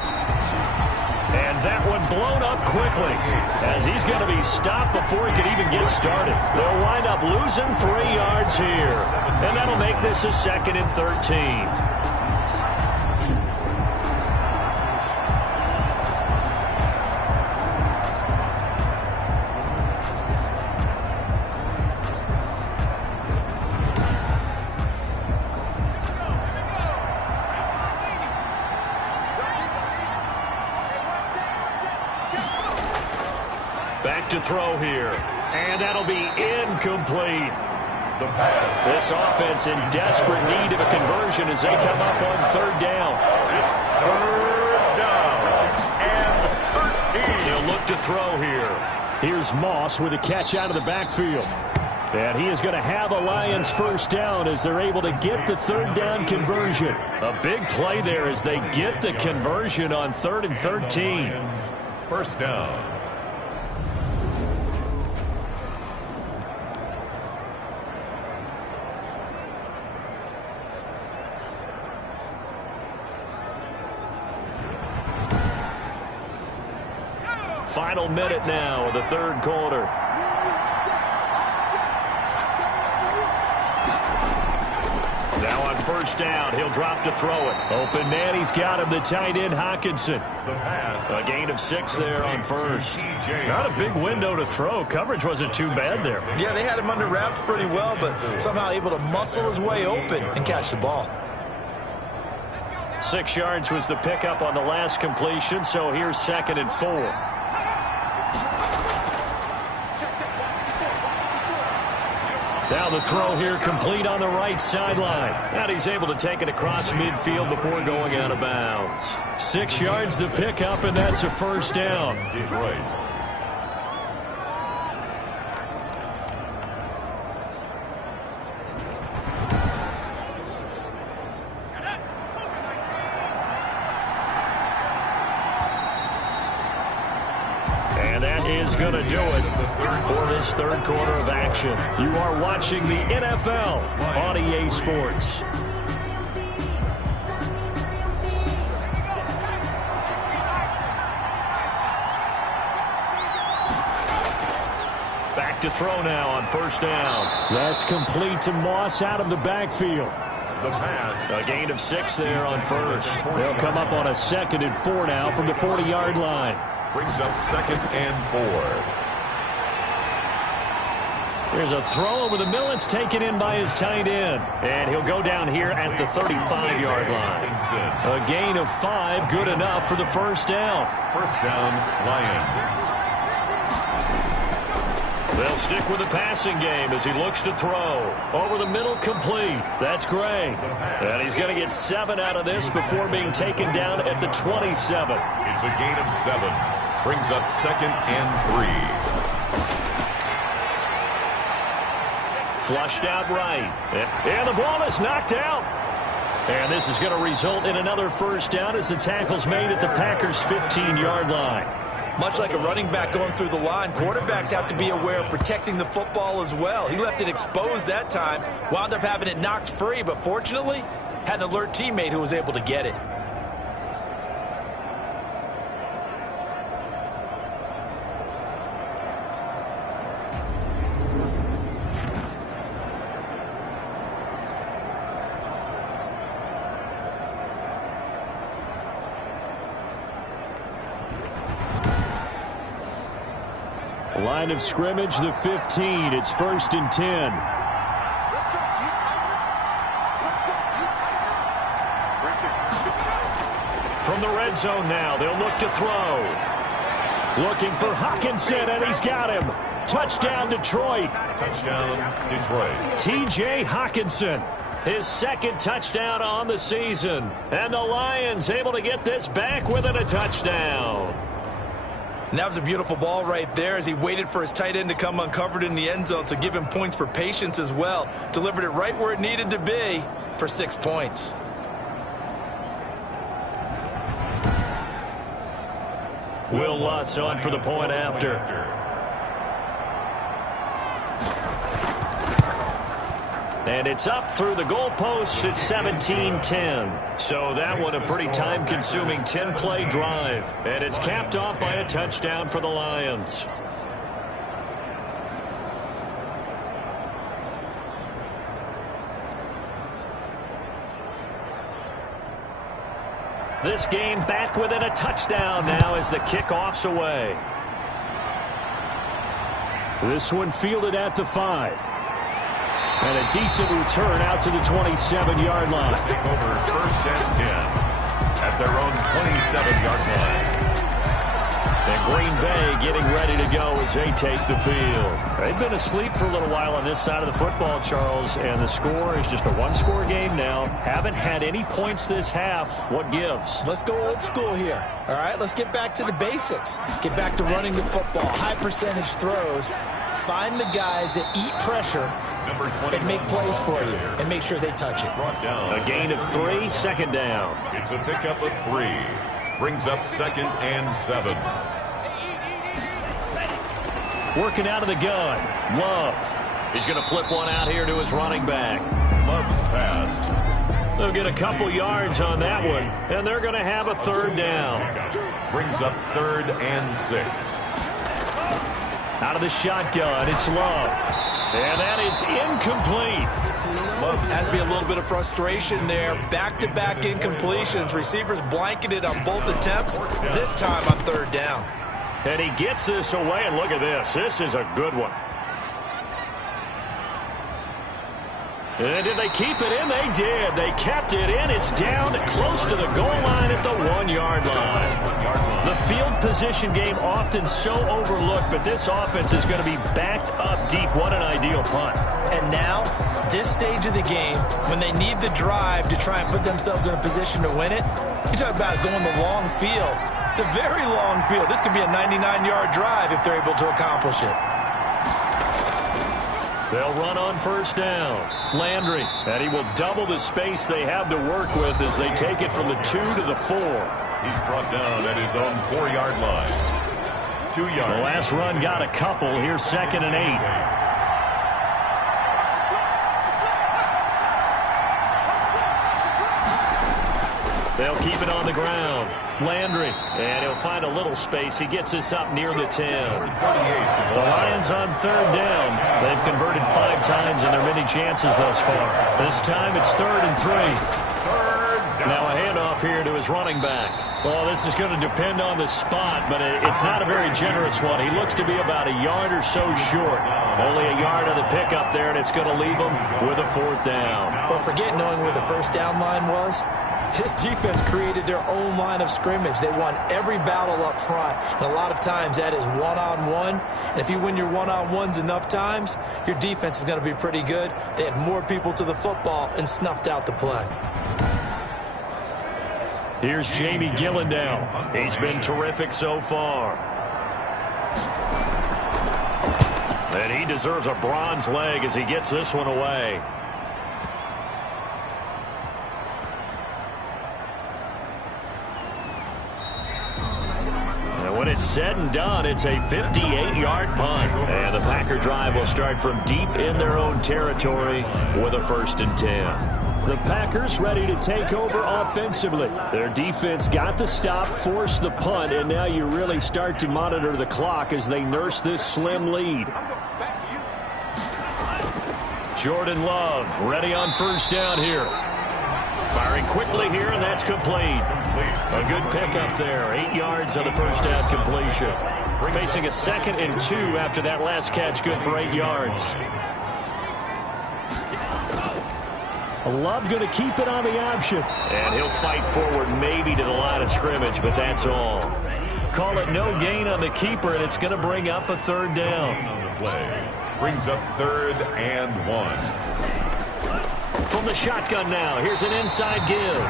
And that one blown up quickly as he's going to be stopped before he can even get started. They'll wind up losing 3 yards here. And that'll make this a 2nd and 13. Back to throw here. And that'll be incomplete. The pass. This offense in desperate need of a conversion as they come up on 3rd down. It's 3rd down and 13. They'll look throw here. Here's Moss with a catch out of the backfield. And he is going to have a Lions first down as they're able to get the third down conversion. A big play there as they get the conversion on 3rd and 13. First down. Final minute now of the third quarter. Now on first down, he'll drop to throw it. Open man, he's got him, the tight end, Hockenson. The pass. A gain of 6 there on first. Not a big window to throw. Coverage wasn't too bad there. Yeah, they had him under wraps pretty well, but somehow able to muscle his way open and catch the ball. 6 yards was the pickup on the last completion, so here's 2nd and 4. Now the throw here complete on the right sideline. And he's able to take it across midfield before going out of bounds. 6 yards the pickup, and that's a first down. Detroit. And that is going to do it for this third quarter of action. You are watching the NFL on EA Sports. Back to throw now on first down. That's complete to Moss out of the backfield. The pass. A gain of 6 there on first. They'll come up on a 2nd and 4 now from the 40-yard line. Brings up 2nd and 4. There's a throw over the middle. It's taken in by his tight end. And he'll go down here at the 35-yard line. A gain of 5, good enough for the first down. First down, Lions. They'll stick with the passing game as he looks to throw. Over the middle, complete. That's Gray. And he's going to get 7 out of this before being taken down at the 27. It's a gain of 7. Brings up 2nd and 3. Flushed out right. And the ball is knocked out. And this is going to result in another first down as the tackle's made at the Packers' 15-yard line. Much like a running back going through the line, quarterbacks have to be aware of protecting the football as well. He left it exposed that time, wound up having it knocked free, but fortunately had an alert teammate who was able to get it. Line of scrimmage, the 15. It's 1st and 10. From the red zone now, they'll look to throw. Looking for Hockenson, and he's got him. Touchdown, Detroit. Touchdown, Detroit. T.J. Hockenson, his 2nd touchdown on the season. And the Lions able to get this back within a touchdown. And that was a beautiful ball right there as he waited for his tight end to come uncovered in the end zone, so give him points for patience as well. Delivered it right where it needed to be for 6 points. Will Lutz on for the point after. And it's up through the goalposts. It's 17-10. So that one a pretty time-consuming 10-play drive. And it's capped off by a touchdown for the Lions. This game back within a touchdown now as the kickoff's away. This one fielded at the 5. And a decent return out to the 27-yard line. Take over 1st and 10 at their own 27-yard line. And Green Bay getting ready to go as they take the field. They've been asleep for a little while on this side of the football, Charles, and the score is just a one-score game now. Haven't had any points this half. What gives? Let's go old school here. All right, let's get back to the basics. Get back to running the football, high percentage throws. Find the guys that eat pressure and make plays for you and make sure they touch it. A gain of 3, second down. It's a pickup of 3. Brings up 2nd and 7. Working out of the gun. Love. He's going to flip one out here to his running back. Love's pass. They'll get a couple yards on that one, and they're going to have a third down. Brings up 3rd and 6. Out of the shotgun, it's Love. And that is incomplete. Has to be a little bit of frustration there. Back-to-back incompletions. Receivers blanketed on both attempts, this time on 3rd down. And he gets this away, and look at this. This is a good one. And did they keep it in? They did. They kept it in. It's down close to the goal line at the 1-yard line. The field position game often so overlooked, but this offense is going to be backed up deep. What an ideal punt. And now, this stage of the game, when they need the drive to try and put themselves in a position to win it, you talk about going the long field, the very long field. This could be a 99-yard drive if they're able to accomplish it. They'll run on first down. Landry, and he will double the space they have to work with as they take it from the 2 to the 4. He's brought down at his own 4-yard line. 2 yards. The last run got a couple. Here's 2nd and 8. They'll keep it on the ground. Landry, and he'll find a little space. He gets this up near the 10. The Lions on 3rd down. They've converted 5 times in their many chances thus far. This time it's 3rd and 3. Now a handoff here to his running back. Well, this is going to depend on the spot, but it's not a very generous one. He looks to be about a yard or so short. Only a yard of the pickup there, and it's going to leave him with a 4th down. Well, forget knowing where the first down line was. This defense created their own line of scrimmage. They won every battle up front, and a lot of times that is one-on-one. And if you win your one-on-ones enough times, your defense is going to be pretty good. They had more people to the football and snuffed out the play. Here's Jamie Gillendow. He's been terrific so far. And he deserves a bronze leg as he gets this one away. When it's said and done, it's a 58-yard punt. And the Packer drive will start from deep in their own territory with a 1st and 10. The Packers ready to take over offensively. Their defense got the stop, forced the punt, and now you really start to monitor the clock as they nurse this slim lead. Jordan Love ready on 1st down here. Firing quickly here, and that's complete. A good pickup there. 8 yards on the first down completion. Facing a 2nd and 2 after that last catch, good for 8 yards. Love going to keep it on the option. And he'll fight forward maybe to the line of scrimmage, but that's all. Call it no gain on the keeper, and it's going to bring up a 3rd down. On the play. Brings up 3rd and 1. From the shotgun now, here's an inside give.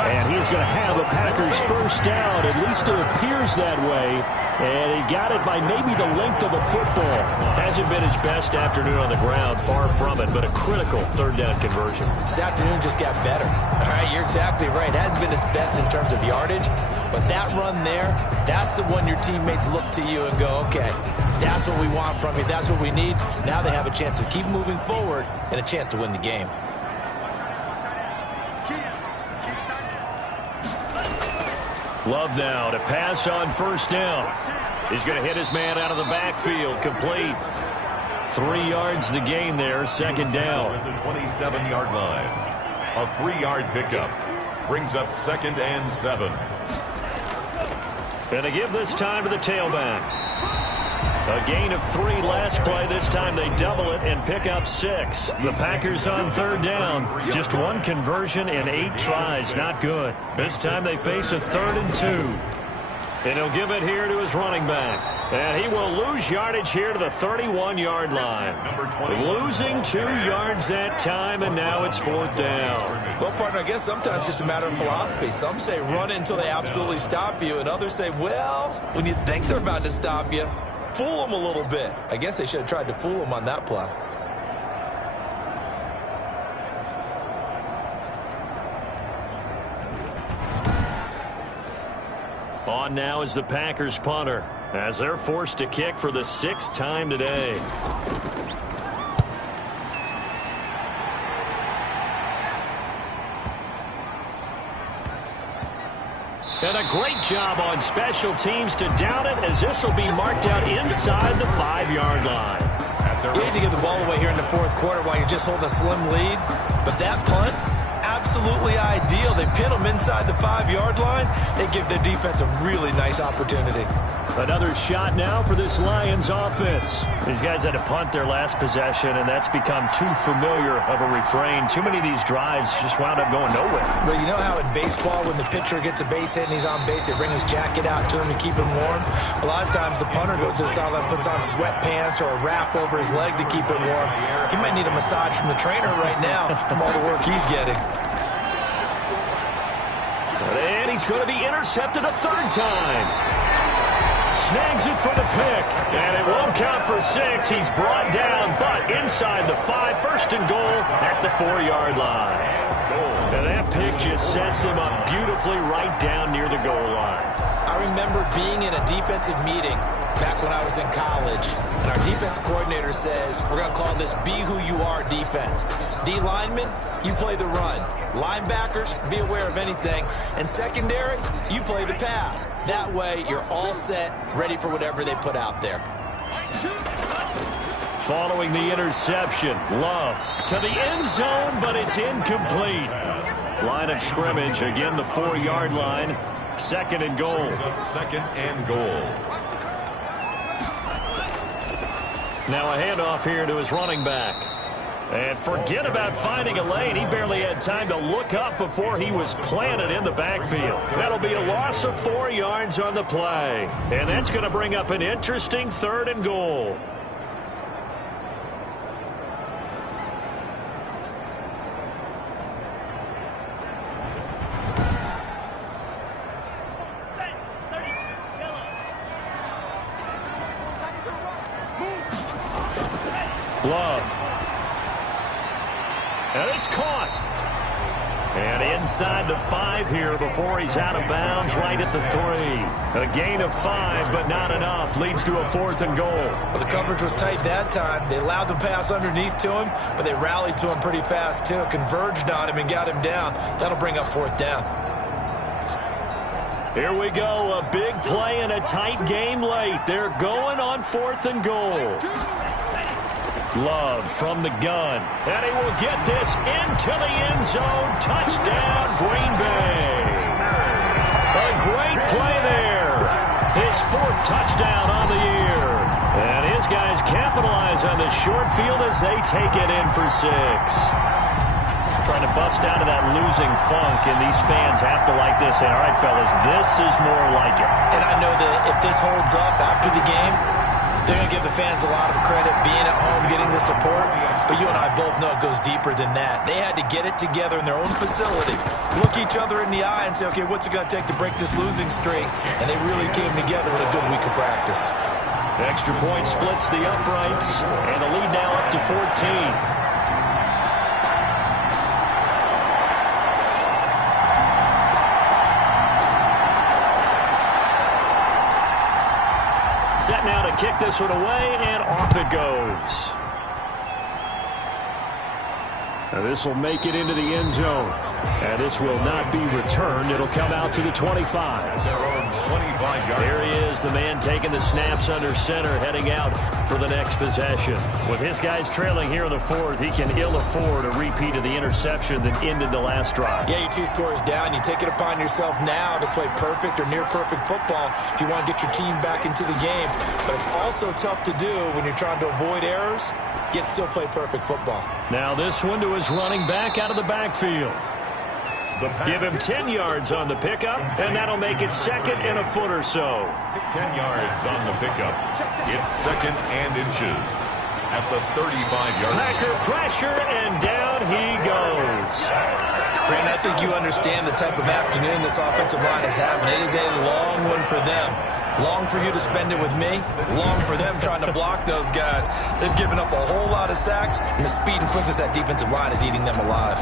And he's going to have the Packers first down. At least it appears that way. And he got it by maybe the length of a football. Hasn't been his best afternoon on the ground, far from it, but a critical 3rd down conversion. This afternoon just got better. All right, you're exactly right. It hasn't been his best in terms of yardage, but that run there, that's the one your teammates look to you and go, okay, that's what we want from you. That's what we need. Now they have a chance to keep moving forward and a chance to win the game. Love now to pass on 1st down. He's going to hit his man out of the backfield. Complete. 3 yards the gain there. 2nd down. At the 27-yard line. A 3-yard pickup. Brings up 2nd and 7. And to give this time to the tailback. A gain of 3 last play. This time they double it and pick up 6. The Packers on 3rd down. Just 1 conversion in 8 tries. Not good. This time they face a 3rd and 2. And he'll give it here to his running back. And he will lose yardage here to the 31-yard line. Losing 2 yards that time, and now it's 4th down. Well, partner, I guess sometimes it's just a matter of philosophy. Some say run it until they absolutely stop you, and others say, well, when you think they're about to stop you, fool them a little bit. I guess they should have tried to fool them on that play. On now is the Packers punter, as they're forced to kick for the 6th time today. And a great job on special teams to down it, as this will be marked out inside the 5-yard line. You need to give the ball away here in the 4th quarter while you're just holding a slim lead. But that punt, absolutely ideal. They pin them inside the 5-yard line. They give their defense a really nice opportunity. Another shot now for this Lions offense. These guys had to punt their last possession, and that's become too familiar of a refrain. Too many of these drives just wound up going nowhere. But you know how in baseball, when the pitcher gets a base hit and he's on base, they bring his jacket out to him to keep him warm? A lot of times the punter goes to the sideline, puts on sweatpants or a wrap over his leg to keep it warm. He might need a massage from the trainer right now from all the work he's getting. And he's going to be intercepted a 3rd time. Snags it for the pick, and it won't count for 6. He's brought down, but inside the 5, 1st and goal at the 4-yard line. And that pick just sets him up beautifully right down near the goal line. I remember being in a defensive meeting back when I was in college, and our defensive coordinator says, we're going to call this Be Who You Are defense. D linemen, you play the run. Linebackers, be aware of anything. And secondary, you play the pass. That way, you're all set, ready for whatever they put out there. Following the interception, Love to the end zone, but it's incomplete. Line of scrimmage, again the 4-yard line. 2nd and goal. 2nd and goal. Now a handoff here to his running back. And forget about finding a lane. He barely had time to look up before he was planted in the backfield. That'll be a loss of 4 yards on the play. And that's going to bring up an interesting 3rd and goal. Love. And it's caught. And inside the 5 here before he's out of bounds, right at the 3. A gain of 5, but not enough. Leads to a 4th and goal. Well, the coverage was tight that time. They allowed the pass underneath to him, but they rallied to him pretty fast, too. Converged on him and got him down. That'll bring up 4th down. Here we go. A big play in a tight game late. They're going on 4th and goal. Love from the gun, and he will get this into the end zone. Touchdown, Green Bay. A great play there. His 4th touchdown on the year. And his guys capitalize on the short field as they take it in for 6. Trying to bust out of that losing funk, and these fans have to like this. And, all right, fellas, this is more like it. And I know that if this holds up after the game, they're going to give the fans a lot of credit, being at home, getting the support. But you and I both know it goes deeper than that. They had to get it together in their own facility, look each other in the eye and say, okay, what's it going to take to break this losing streak? And they really came together with a good week of practice. Extra point splits the uprights, and the lead now up to 14. Set now to kick this one away, and off it goes. Now this will make it into the end zone. And this will not be returned. It'll come out to the 25. There he is, the man taking the snaps under center, heading out for the next possession. With his guys trailing here in the 4th, he can ill afford a repeat of the interception that ended the last drive. Yeah, your 2 scores down. You take it upon yourself now to play perfect or near-perfect football if you want to get your team back into the game. But it's also tough to do when you're trying to avoid errors, yet still play perfect football. Now this one to his running back out of the backfield. Give him 10 yards on the pickup, and that'll make it 2nd and a foot or so. 10 yards on the pickup. It's 2nd and inches at the 35-yard line. Packer pressure, and down he goes. Brandon, I think you understand the type of afternoon this offensive line is having. It is a long one for them. Long for you to spend it with me. Long for them trying to block those guys. They've given up a whole lot of sacks, and the speed and quickness of that defensive line is eating them alive.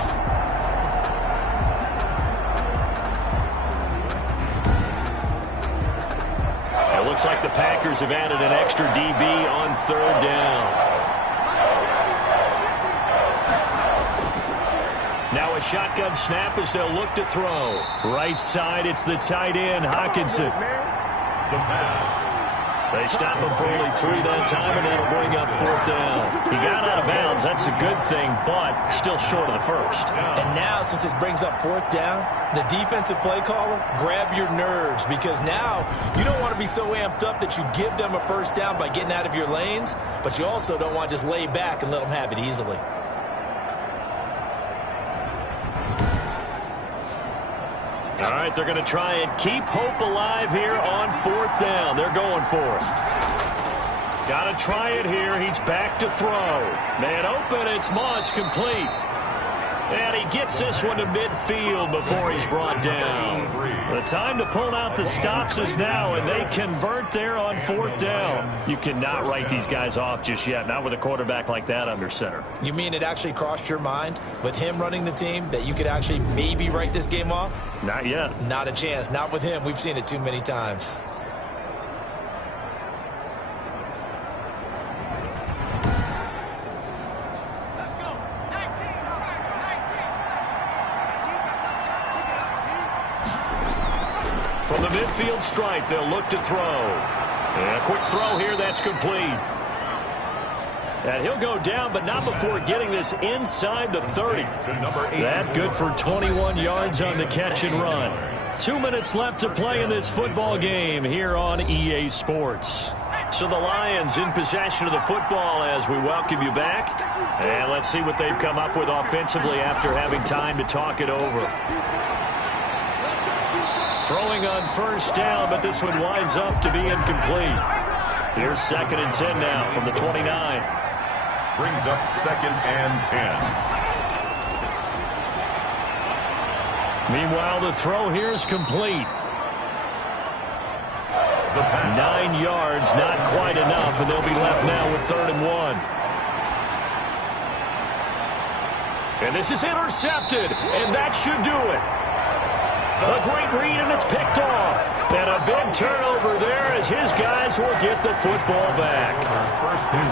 It looks like the Packers have added an extra DB on 3rd down. Now a shotgun snap as they'll look to throw. Right side, it's the tight end, Hockenson. The pass. They stop him for only 3 that time, and that'll bring up 4th down. He got out of bounds. That's a good thing, but still short of the first. And now, since this brings up 4th down, the defensive play caller, grab your nerves, because now you don't want to be so amped up that you give them a 1st down by getting out of your lanes, but you also don't want to just lay back and let them have it easily. All right, they're going to try and keep hope alive here on 4th down. They're going for it. Got to try it here. He's back to throw. Man open, it's Moss, complete. And he gets this one to midfield before he's brought down. The time to pull out the stops is now, and they convert there on 4th down. You cannot write these guys off just yet, not with a quarterback like that under center. You mean it actually crossed your mind with him running the team that you could actually maybe write this game off? Not yet. Not a chance. Not with him. We've seen it too many times. From the midfield stripe, they'll look to throw. And a quick throw here, that's complete. And he'll go down, but not before getting this inside the 30. That good for 21 yards on the catch and run. 2 minutes left to play in this football game here on EA Sports. So the Lions in possession of the football as we welcome you back. And let's see what they've come up with offensively after having time to talk it over. Throwing on 1st down, but this one winds up to be incomplete. Here's 2nd and 10 now from the 29. Brings up 2nd and 10. Meanwhile, the throw here is complete. 9 yards, not quite enough, and they'll be left now with 3rd and 1. And this is intercepted, and that should do it. A great read, and it's picked off. And a big turnover there as his guys will get the football back.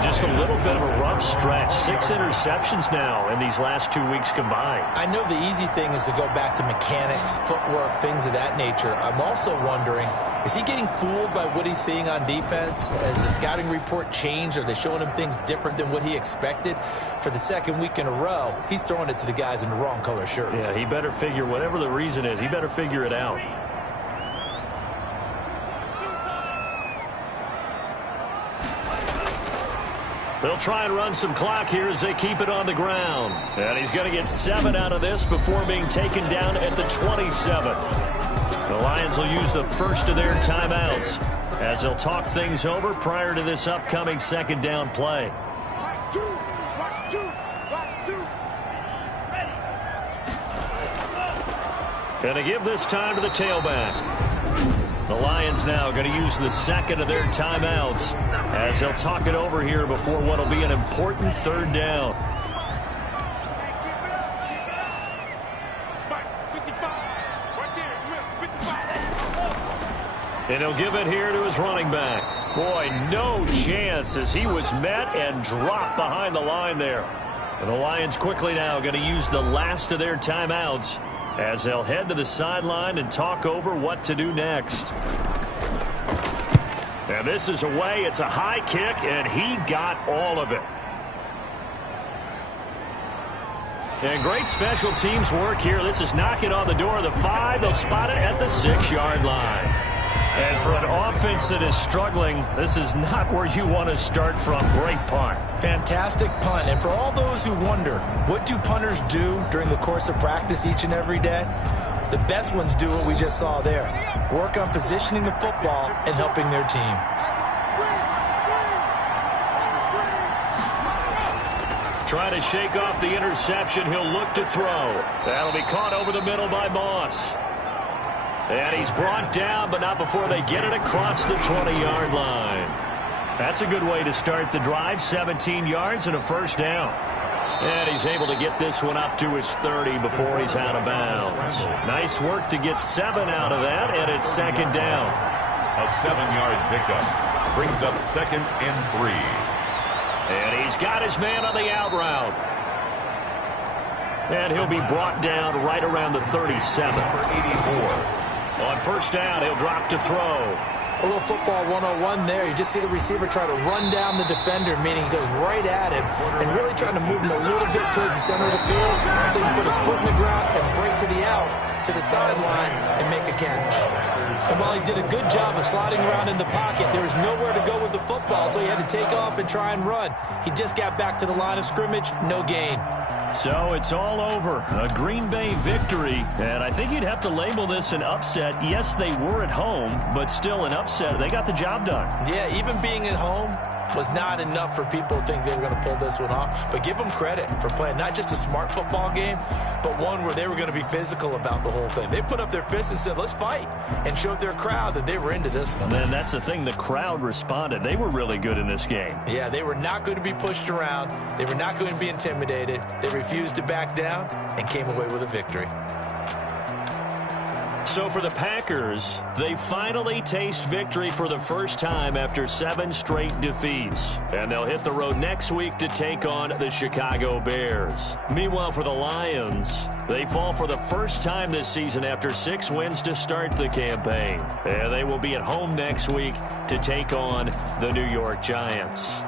Just a little bit of a rough stretch. 6 interceptions now in these last 2 weeks combined. I know the easy thing is to go back to mechanics, footwork, things of that nature. I'm also wondering, is he getting fooled by what he's seeing on defense? Has the scouting report changed? Are they showing him things different than what he expected? For the 2nd week in a row, he's throwing it to the guys in the wrong color shirts. Yeah, he better figure, whatever the reason is, he better figure it out. They'll try and run some clock here as they keep it on the ground. And he's going to get 7 out of this before being taken down at the 27. The Lions will use the first of their timeouts as they'll talk things over prior to this upcoming 2nd down play. Going to give this time to the tailback. The Lions now going to use the 2nd of their timeouts as they'll talk it over here before what will be an important 3rd down. And he'll give it here to his running back. Boy, no chance as he was met and dropped behind the line there. And the Lions quickly now going to use the last of their timeouts as they'll head to the sideline and talk over what to do next. And this is away. It's a high kick, and he got all of it. And great special teams work here. This is knocking on the door of the 5. They'll spot it at the 6-yard line. And for an offense that is struggling, this is not where you want to start from. Great punt. Fantastic punt. And for all those who wonder, what do punters do during the course of practice each and every day? The best ones do what we just saw there. Work on positioning the football and helping their team. Trying to shake off the interception. He'll look to throw. That'll be caught over the middle by Moss. And he's brought down, but not before they get it across the 20-yard line. That's a good way to start the drive. 17 yards and a first down. And he's able to get this one up to his 30 before he's out of bounds. Nice work to get 7 out of that, and it's second down. A 7-yard pickup brings up 2nd and 3. And he's got his man on the out route. And he'll be brought down right around the 37. Number 84. On first down, he'll drop to throw. A little football 101 there. You just see the receiver try to run down the defender, meaning he goes right at him and really trying to move him a little bit towards the center of the field so he can put his foot in the ground and break to the out, to the sideline, and make a catch. And while he did a good job of sliding around in the pocket, there was nowhere to go with the football, so he had to take off and try and run. He just got back to the line of scrimmage, no gain. So it's all over. A Green Bay victory. And I think you'd have to label this an upset. Yes, they were at home, but still an upset. They got the job done. Yeah, even being at home was not enough for people to think they were going to pull this one off. But give them credit for playing not just a smart football game, but one where they were going to be physical about the whole thing. They put up their fists and said, let's fight, and showed their crowd that they were into this one. And that's the thing. The crowd responded. They were really good in this game. Yeah, they were not going to be pushed around. They were not going to be intimidated. They refused to back down and came away with a victory. So for the Packers, they finally taste victory for the first time after 7 straight defeats. And they'll hit the road next week to take on the Chicago Bears. Meanwhile, for the Lions, they fall for the first time this season after 6 wins to start the campaign. And they will be at home next week to take on the New York Giants.